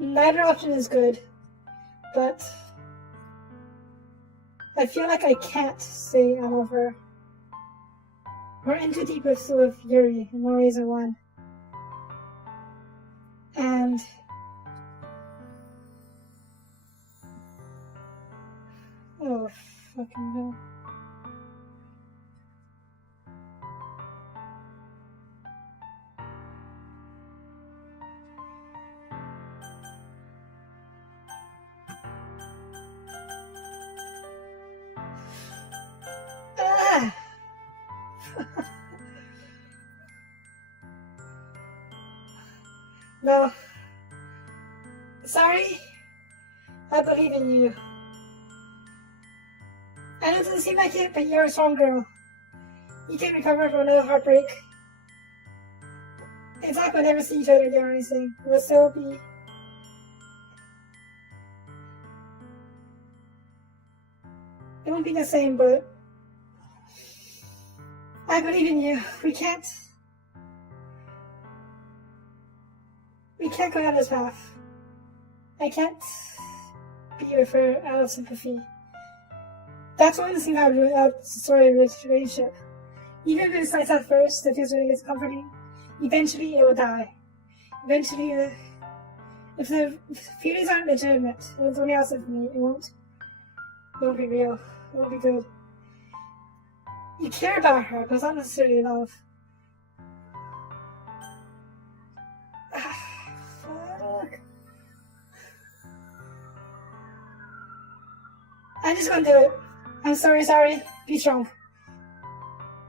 Neither option is good, but I feel like I can't say I'm over. We're in too deep with Yuri in more ways than one. And oh fucking hell. No. Sorry. I believe in you. I know it doesn't seem like it, but you're a strong girl. You can recover from another heartbreak. It's like we'll never see each other again or anything. We'll still be... It won't be the same, but... I believe in you. We can't go down this path. I can't be with her out of sympathy. That's one of the things I would do out the story of this relationship. Even if it's nice at first, it feels really comforting, eventually it will die. Eventually, if the feelings aren't legitimate, and it's only outside for me, it won't be real. It won't be good. You care about her, but it's not necessarily love. Fuck. I'm just gonna do it. I'm sorry. Be strong.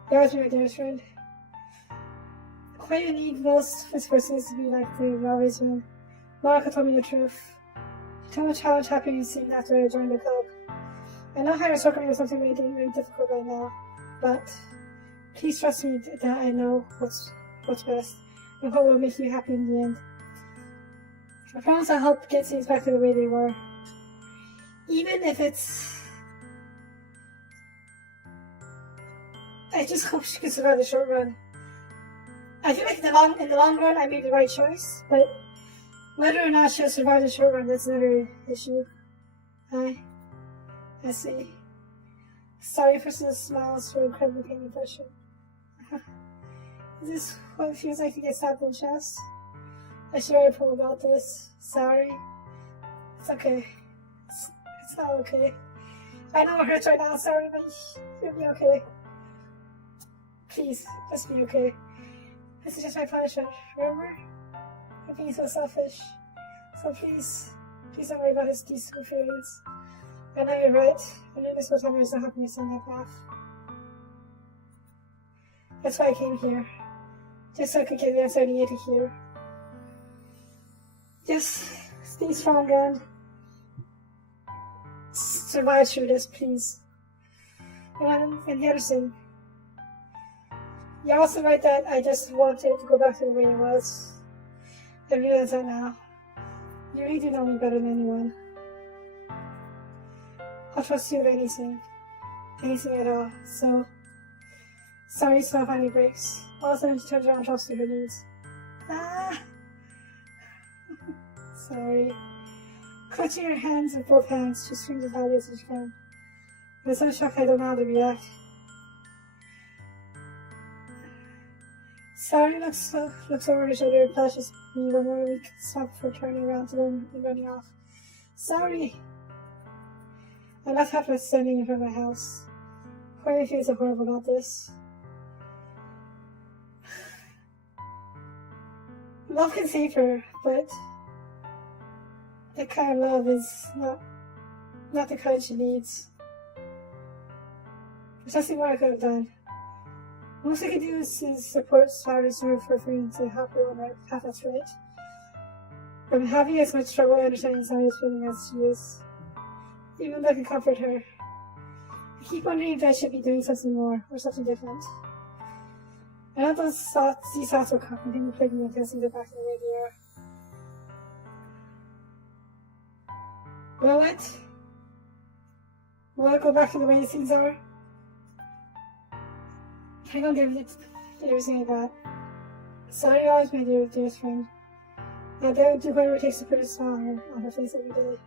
You're always my dearest friend. What you need most for this person is to be like you've always been. Monica told me the truth. She told me how much happy you seemed after I joined the club. I know how you're struggling with something really difficult right now, but please trust me that I know what's best and what will make you happy in the end. I promise I'll help get things back to the way they were. Even if it's... I just hope she can survive the short run. I feel like in the long run I made the right choice, but whether or not she'll survive the short run, that's another issue. I see. Sorry for the smiles for incredible pain and pressure. Is this what it feels like to get stabbed in the chest? I should write a poem about this. Sorry. It's okay. It's not okay. I know it hurts right now, sorry, but you'll be okay. Please, just be okay. This is just my punishment, remember? I'm being so selfish. So please don't worry about these school feelings. I know you're right. I knew this was time I was not happiness on that path. That's why I came here. Just so I could get the answer I needed to hear. Just stay strong and survive through this, please. And the other thing. You're also right that I just wanted to go back to the way it was. I realize that now. You really do know me better than anyone. I'll trust you with anything at all. So, sorry to not find any breaks. All of a sudden she turns around and talks to her knees. Sorry. Clutching her hands with both hands, she screams as loudly as she can. I'm so shocked I don't know how to react. Sorry looks over her shoulder and flashes me one more week stop before turning around to them and running off. Sorry. I left half standing in front of my house. Why feels so horrible about this? Love can save her, but that kind of love is not the kind she needs. There's nothing more I could have done. Most I could do is support Sarah's serve for free to help her on her path that's right. I'm having as much trouble understanding Sari's feeling as she is. Even though I can comfort her, I keep wondering if I should be doing something more or something different. I know these thoughts will continue plaguing me until I see the back in the way they are. Will it? Will it go back to the way things are? I don't give it everything I got. Sorry, always my dearest friend. I don't do whatever it takes to put a smile on her face every day.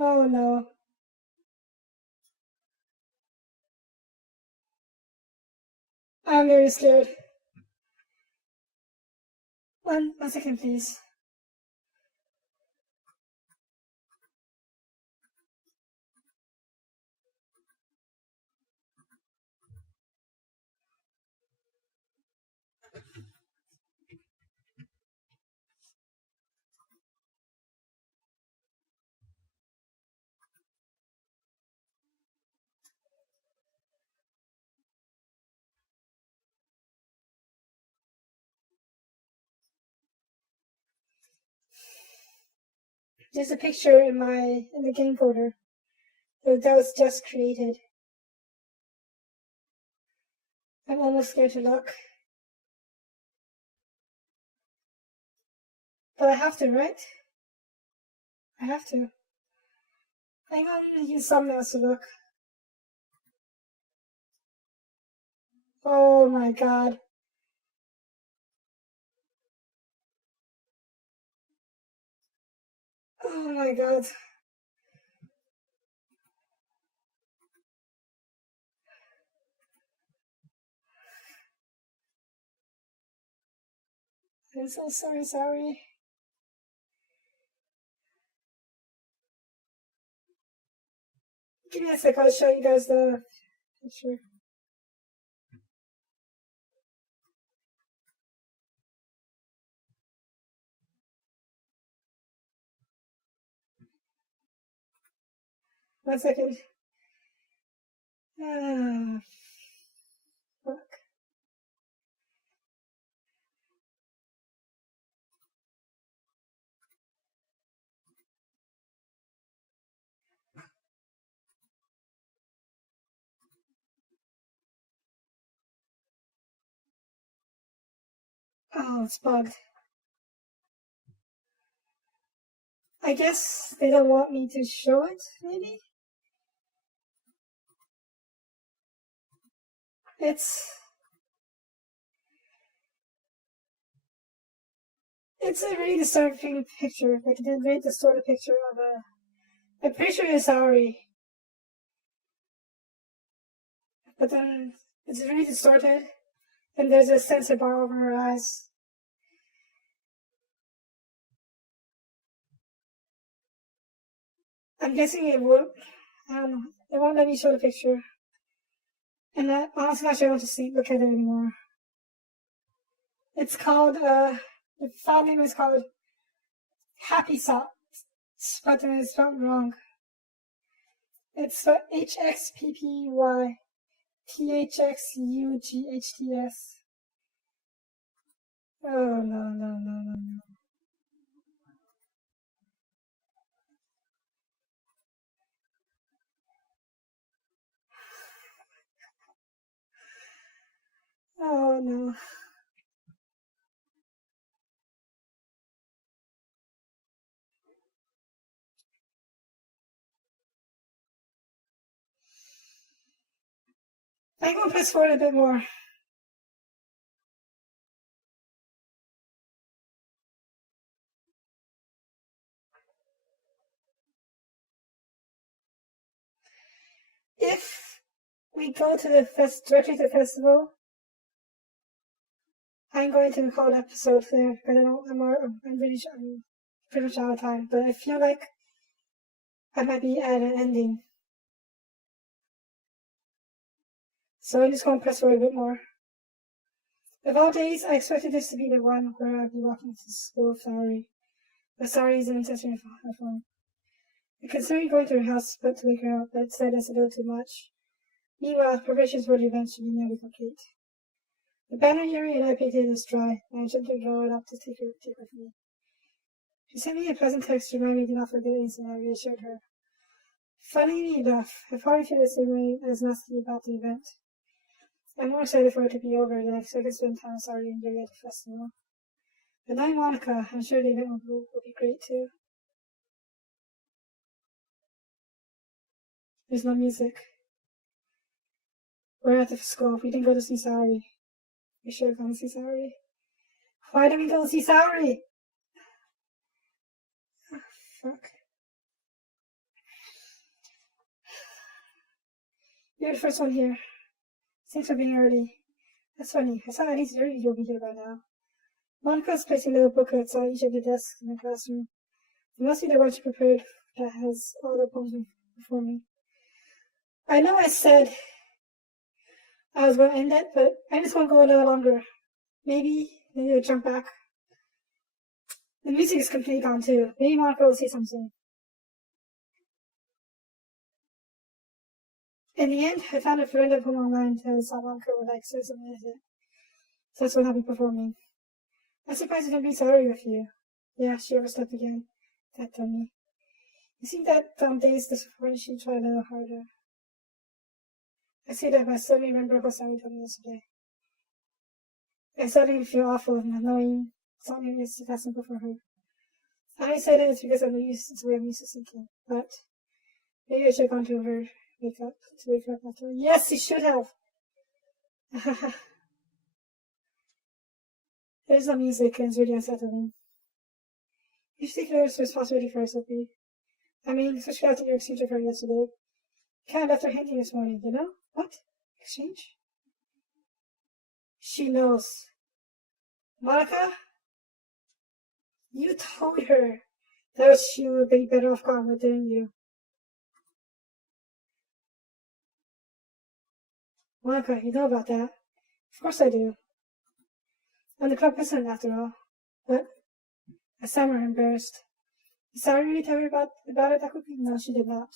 Oh no. I'm very scared. One second, please. There's a picture in the game folder that was just created. I'm almost scared to look. But I have to, right? I have to. I'm gonna use something else to look. Oh my god. Oh my god. I'm so sorry. Give me a sec, I'll show you guys the picture. One second. Ah, fuck. Oh, it's bugged. I guess they don't want me to show it, maybe? It's a really disturbing picture. Like, a really distorted picture of I'm pretty sure it's Saori. But then it's really distorted, and there's a sensor bar over her eyes. I'm guessing it won't. I don't know. It won't let me show the picture. And I'm honestly not sure I want to look at it anymore. It's called, the file name is called Happy Socks, but then it's spelled wrong. It's HXPPY THXUGHTS. Oh, no. Oh, no. I'm going to press forward a bit more. If we go to directly to the festival, I'm going to call the episode there because I'm pretty much out of time. But I feel like I might be at an ending, so I'm just going to press forward a bit more. Of all days, I expected this to be the one where I'd be walking to school with Sari. But Sari isn't answering her phone. I considered going to her house but to wake her up, but instead I said a little too much. Meanwhile, preparations for the event should be nearly complete. The banner Yuri and I painted is dry, and I gently draw it up to take with me. She sent me a pleasant text to remind me to not forget anything I reassured her. Funny enough, I probably feel the same way as Nasty about the event. I'm more excited for it to be over than so I can spend time with Sorry and Yuri at the festival. But knowing Monica, I'm sure the event will be great too. There's no music. We're at the school. We didn't go to see Sorry. We should have gone to see Sorry. Why did we go to see Sorry? Oh, fuck. You're the first one here. Thanks for being early. That's funny. I thought at least Yuri will be here by now. Monica's placing little booklets on each of the desks in the classroom. It must be the one she prepared that has all the poems before me. I know I said I was going to end it, but I just won't go a little longer. Maybe I'll jump back. The music is completely gone too. Maybe Monica will say something. In the end, I found a friend of home online that I saw Monica would like, so something with it. So that's what I'll be performing. I'm surprised I didn't be sorry with you. Yeah, she overslept again. That dummy. You see that days when she tried a little harder. I say that, but I suddenly remember how Sammy told me yesterday. I suddenly feel awful of not knowing something is that simple for her. I only say that it's because it's the way I'm used to thinking. But maybe I should have gone to her wake her up after. Yes, you should have. There's no music and it's really unsettling. You should take notice responsibility for Sophie. I mean, especially after your exchange with her yesterday. Kind of left her hanging this morning, you know? What? Exchange? She knows. Monica? You told her that she would be better off gone with, didn't you? Monica, you know about that. Of course I do. I'm the club president after all. But I stammered, embarrassed. Did Sarah really tell her about it that quickly? No, she did not.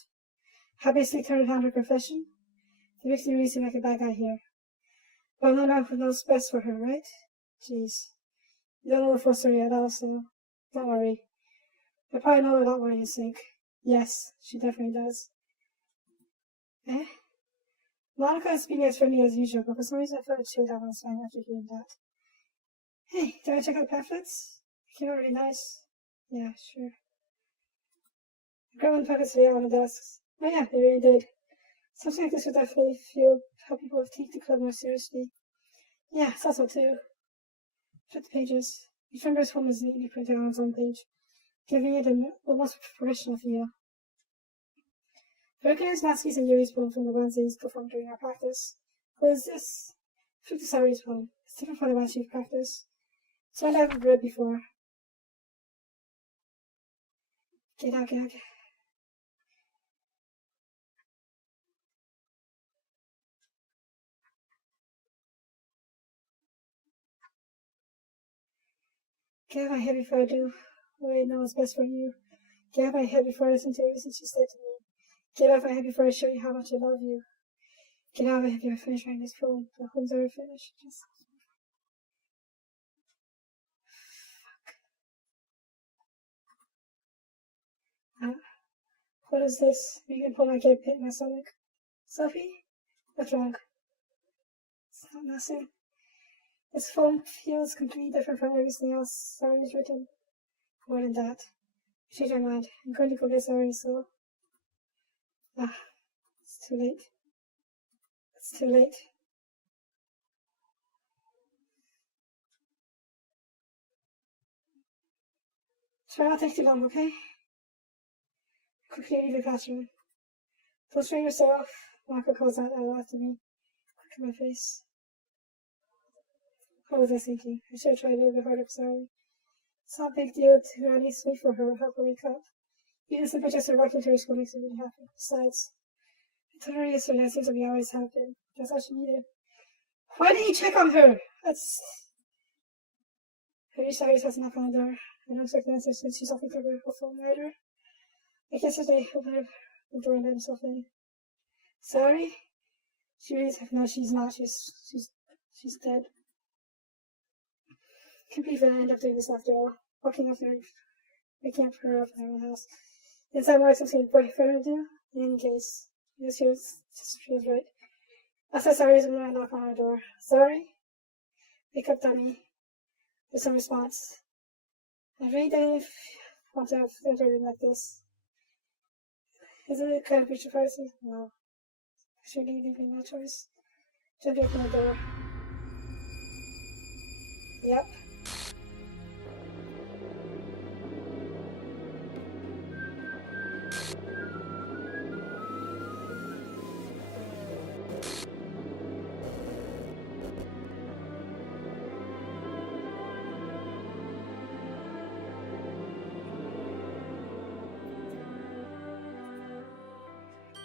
How basically turned down her confession? It makes me really seem like a bad guy here. Well, no one knows best for her, right? Jeez. You don't know the full story at all, so don't worry. I probably know a lot more than you think. Yes, she definitely does. Eh? Monica is being as friendly as usual, but for some reason I felt a chill down my spine after hearing that. Hey, did I check out the pamphlets? They came out really nice. Yeah, sure. I grabbed one packet today on the desks. Oh yeah, they really did. Something like this would definitely help people take the club more seriously. Yeah, I thought so too. Flip the pages. Each member's form is neatly printed on its own page, giving it a most professional feel. I recognize Natsuki's and Yuri's poem from the Wednesdays performed during our practice. What is this? Flip to Saori's poem. It's different from the ones we've practiced. It's one I haven't read before. Get out. Get out of my head before I do what I know is best for you. Get out of my head before I listen to everything she said to me. Get out of my head before I show you how much I love you. Get out of my head before I finish writing this poem. The poem's already finished. Fuck. What is this? You can pull my kid pit in my stomach. Sophie? What's wrong? It's not nothing. This poem feels completely different from everything else Sorry's written. More than that. Change my mind. I'm going to go get Sorry, so... it's too late. It's too late. Try not to take too long, okay? Quickly leave the classroom. Don't strain yourself. Marco calls out after me. Quick in my face. What was I thinking? I should have tried a little bit harder, Sorry. It's not a big deal to at least wait for her, help her wake up. Even simple just to walk into her school makes me really happy. Besides, I told her yesterday that seems like we always have been. That's all she needed. Why didn't you check on her? That's... I reached out has a knock on the door. I don't expect an answer since she's often covered her phone later. I guess if they open up the door and let himself in. Sorry? She really no, she's not. She's dead. Can't believe I end up doing this after all. Waking up there, waking up her up in her house. Inside more something boyfriend would do. In any case, yes, she was right. I said sorry when I knock on her door. Sorry? Wake up, dummy. With some response. I really don't want to have an interview like this. Isn't it kind of future privacy? No. Should you give me no choice? Just open the door. Yep.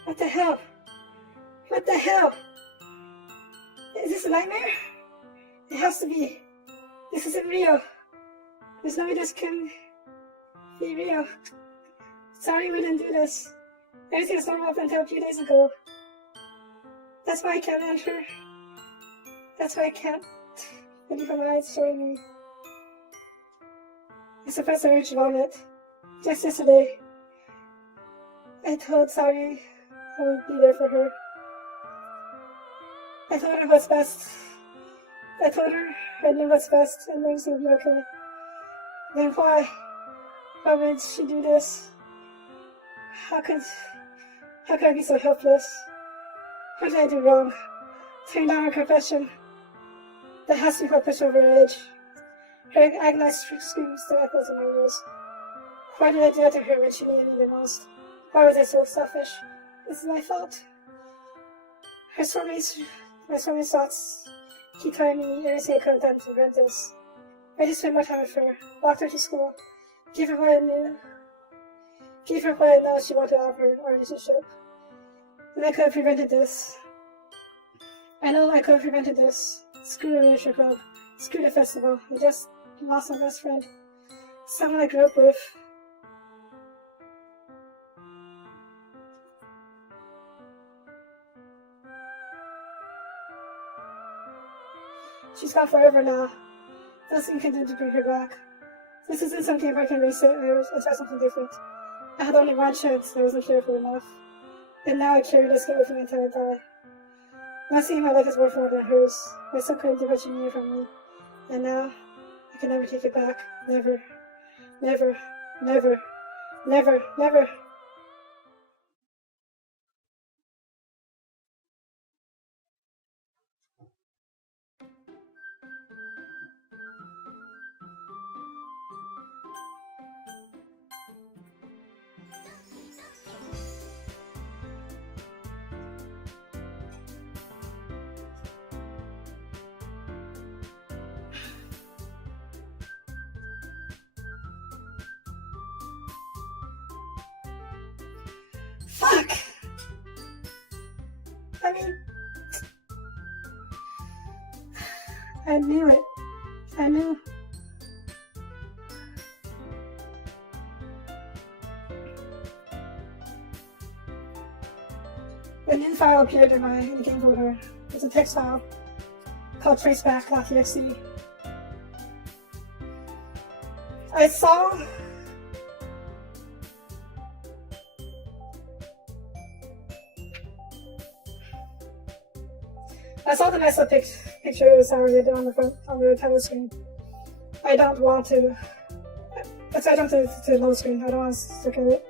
What the hell? What the hell? Is this a nightmare? It has to be. This isn't real. There's no way this can be real. Sorry we didn't do this. Everything was normal up until a few days ago. That's why I can't enter. That's why I can't believe my eyes showing me. I suppressed the urge to vomit. Just yesterday, I told Sari I would be there for her. I told her what's best. I told her I knew what's best and things would be okay. Then why? Why would she do this? How could I be so helpless? What did I do wrong? Turn down her confession. That has to be what pushed her over the edge. Her agonized screams still echoes in my ears. Why did I do that to her when she needed me the most? Why was I so selfish? This is my fault. My so many thoughts keep telling me everything I could have done to prevent this. I just spent more time with her, walked her to school, gave her what I knew, gave her what I know she wanted out of our relationship. And I could have prevented this. I know I could have prevented this. Screw the miniature club. Screw the festival. I just lost my best friend. Someone I grew up with. She's gone forever now. Nothing you can do to bring her back. This isn't something if I can erase it or try something different. I had only one chance and I wasn't careful enough. And now I carry this guilt with me until I die. Nothing in my life is worth more than hers. I still couldn't do what she needed from me. And now, I can never take it back. Never. Never. Never. Never. Never. Fuck! I mean, I knew it. I knew. A new file appeared in my game folder. It's a text file called traceback.txt. I saw the messed up picture of Sarah on the title screen. I don't want to. I don't to the load screen. I don't want to look at it.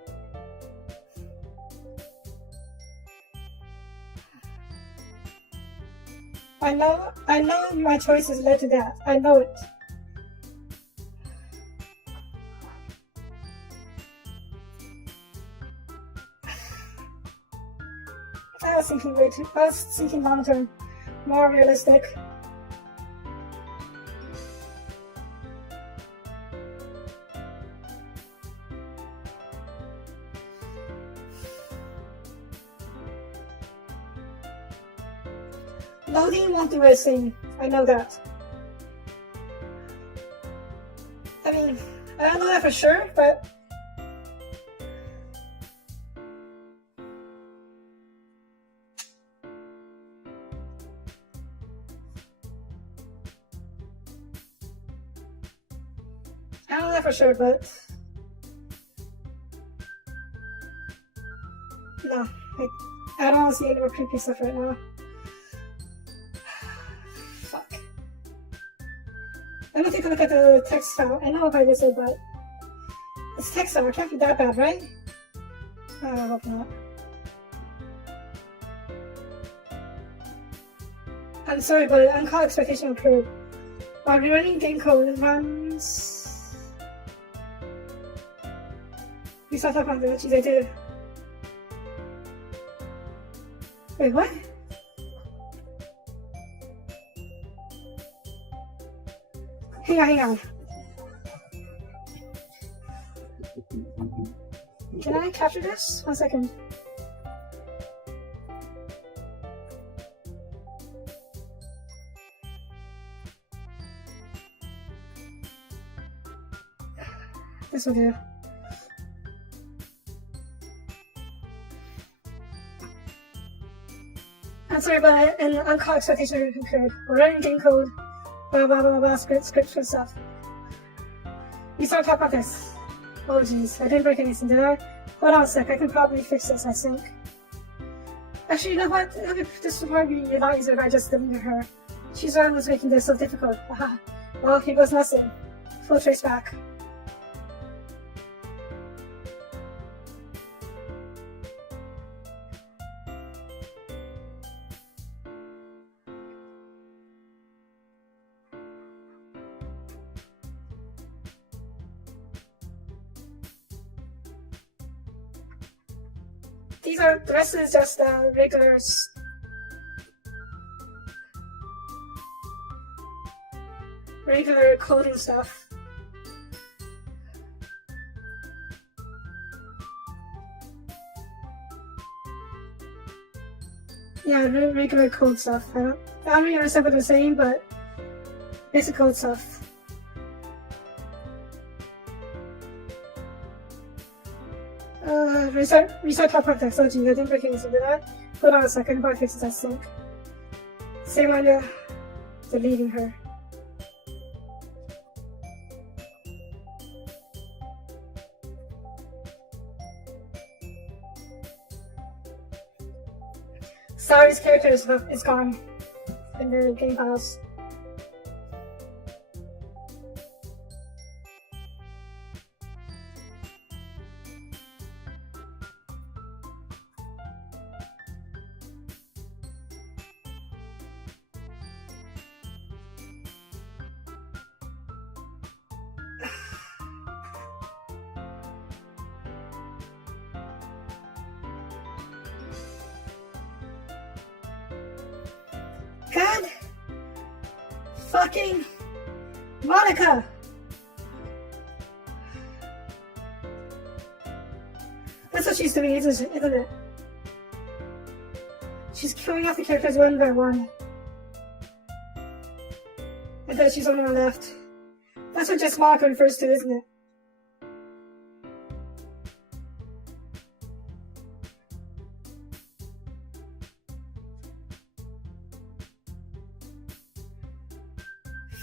I know my choices led to that. I know it. I was thinking long term, more realistic. Loading won't do its thing. I know that. I mean, I don't know that for sure, but I don't know for sure, but no, like, I don't want to see any more creepy stuff right now. Fuck. Let me take a look at the text file. I know if I missed it, but it's text file. It can't be that bad, right? I hope not. I'm sorry, but uncalled expectation occurred. While rerunning game code runs. We saw talk on the cheese I did. Wait, what? Hang on. Can I capture this? 1 second. This will do. I'm sorry, but an uncalled expectation occurred. We're running game code, blah blah blah blah, script for stuff. We started talking about this. Oh jeez, I didn't break anything, did I? Hold on a sec, I can probably fix this, I think. Actually, you know what? This would probably be a lot easier if I just deleted her. She's the one who's making this so difficult. Haha. Well, here goes nothing. Full trace back. The rest is just regular coding stuff. Yeah, regular code stuff. I don't really understand what they're saying, but basic code stuff. Restart top context. Oh geez, I didn't break anything, did I? Hold on a second, probably fix this, I think. Same idea. Deleting her. Sari's character is gone in the game files. God fucking Monica! That's what she's doing, isn't it? She's killing off the characters one by one. And then she's the only one left. That's what just Monica refers to, isn't it?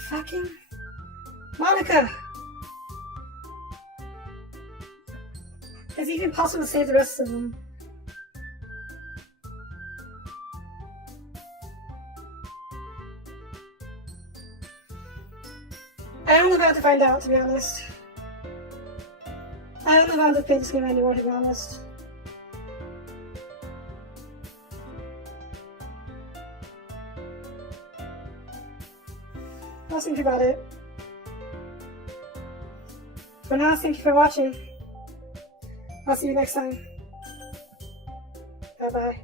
Fucking Monica! Is it even possible to save the rest of them? I don't know how to find out, to be honest. I don't know how to play this game anymore, to be honest. I'll think about it. For now, thank you for watching. I'll see you next time. Bye bye.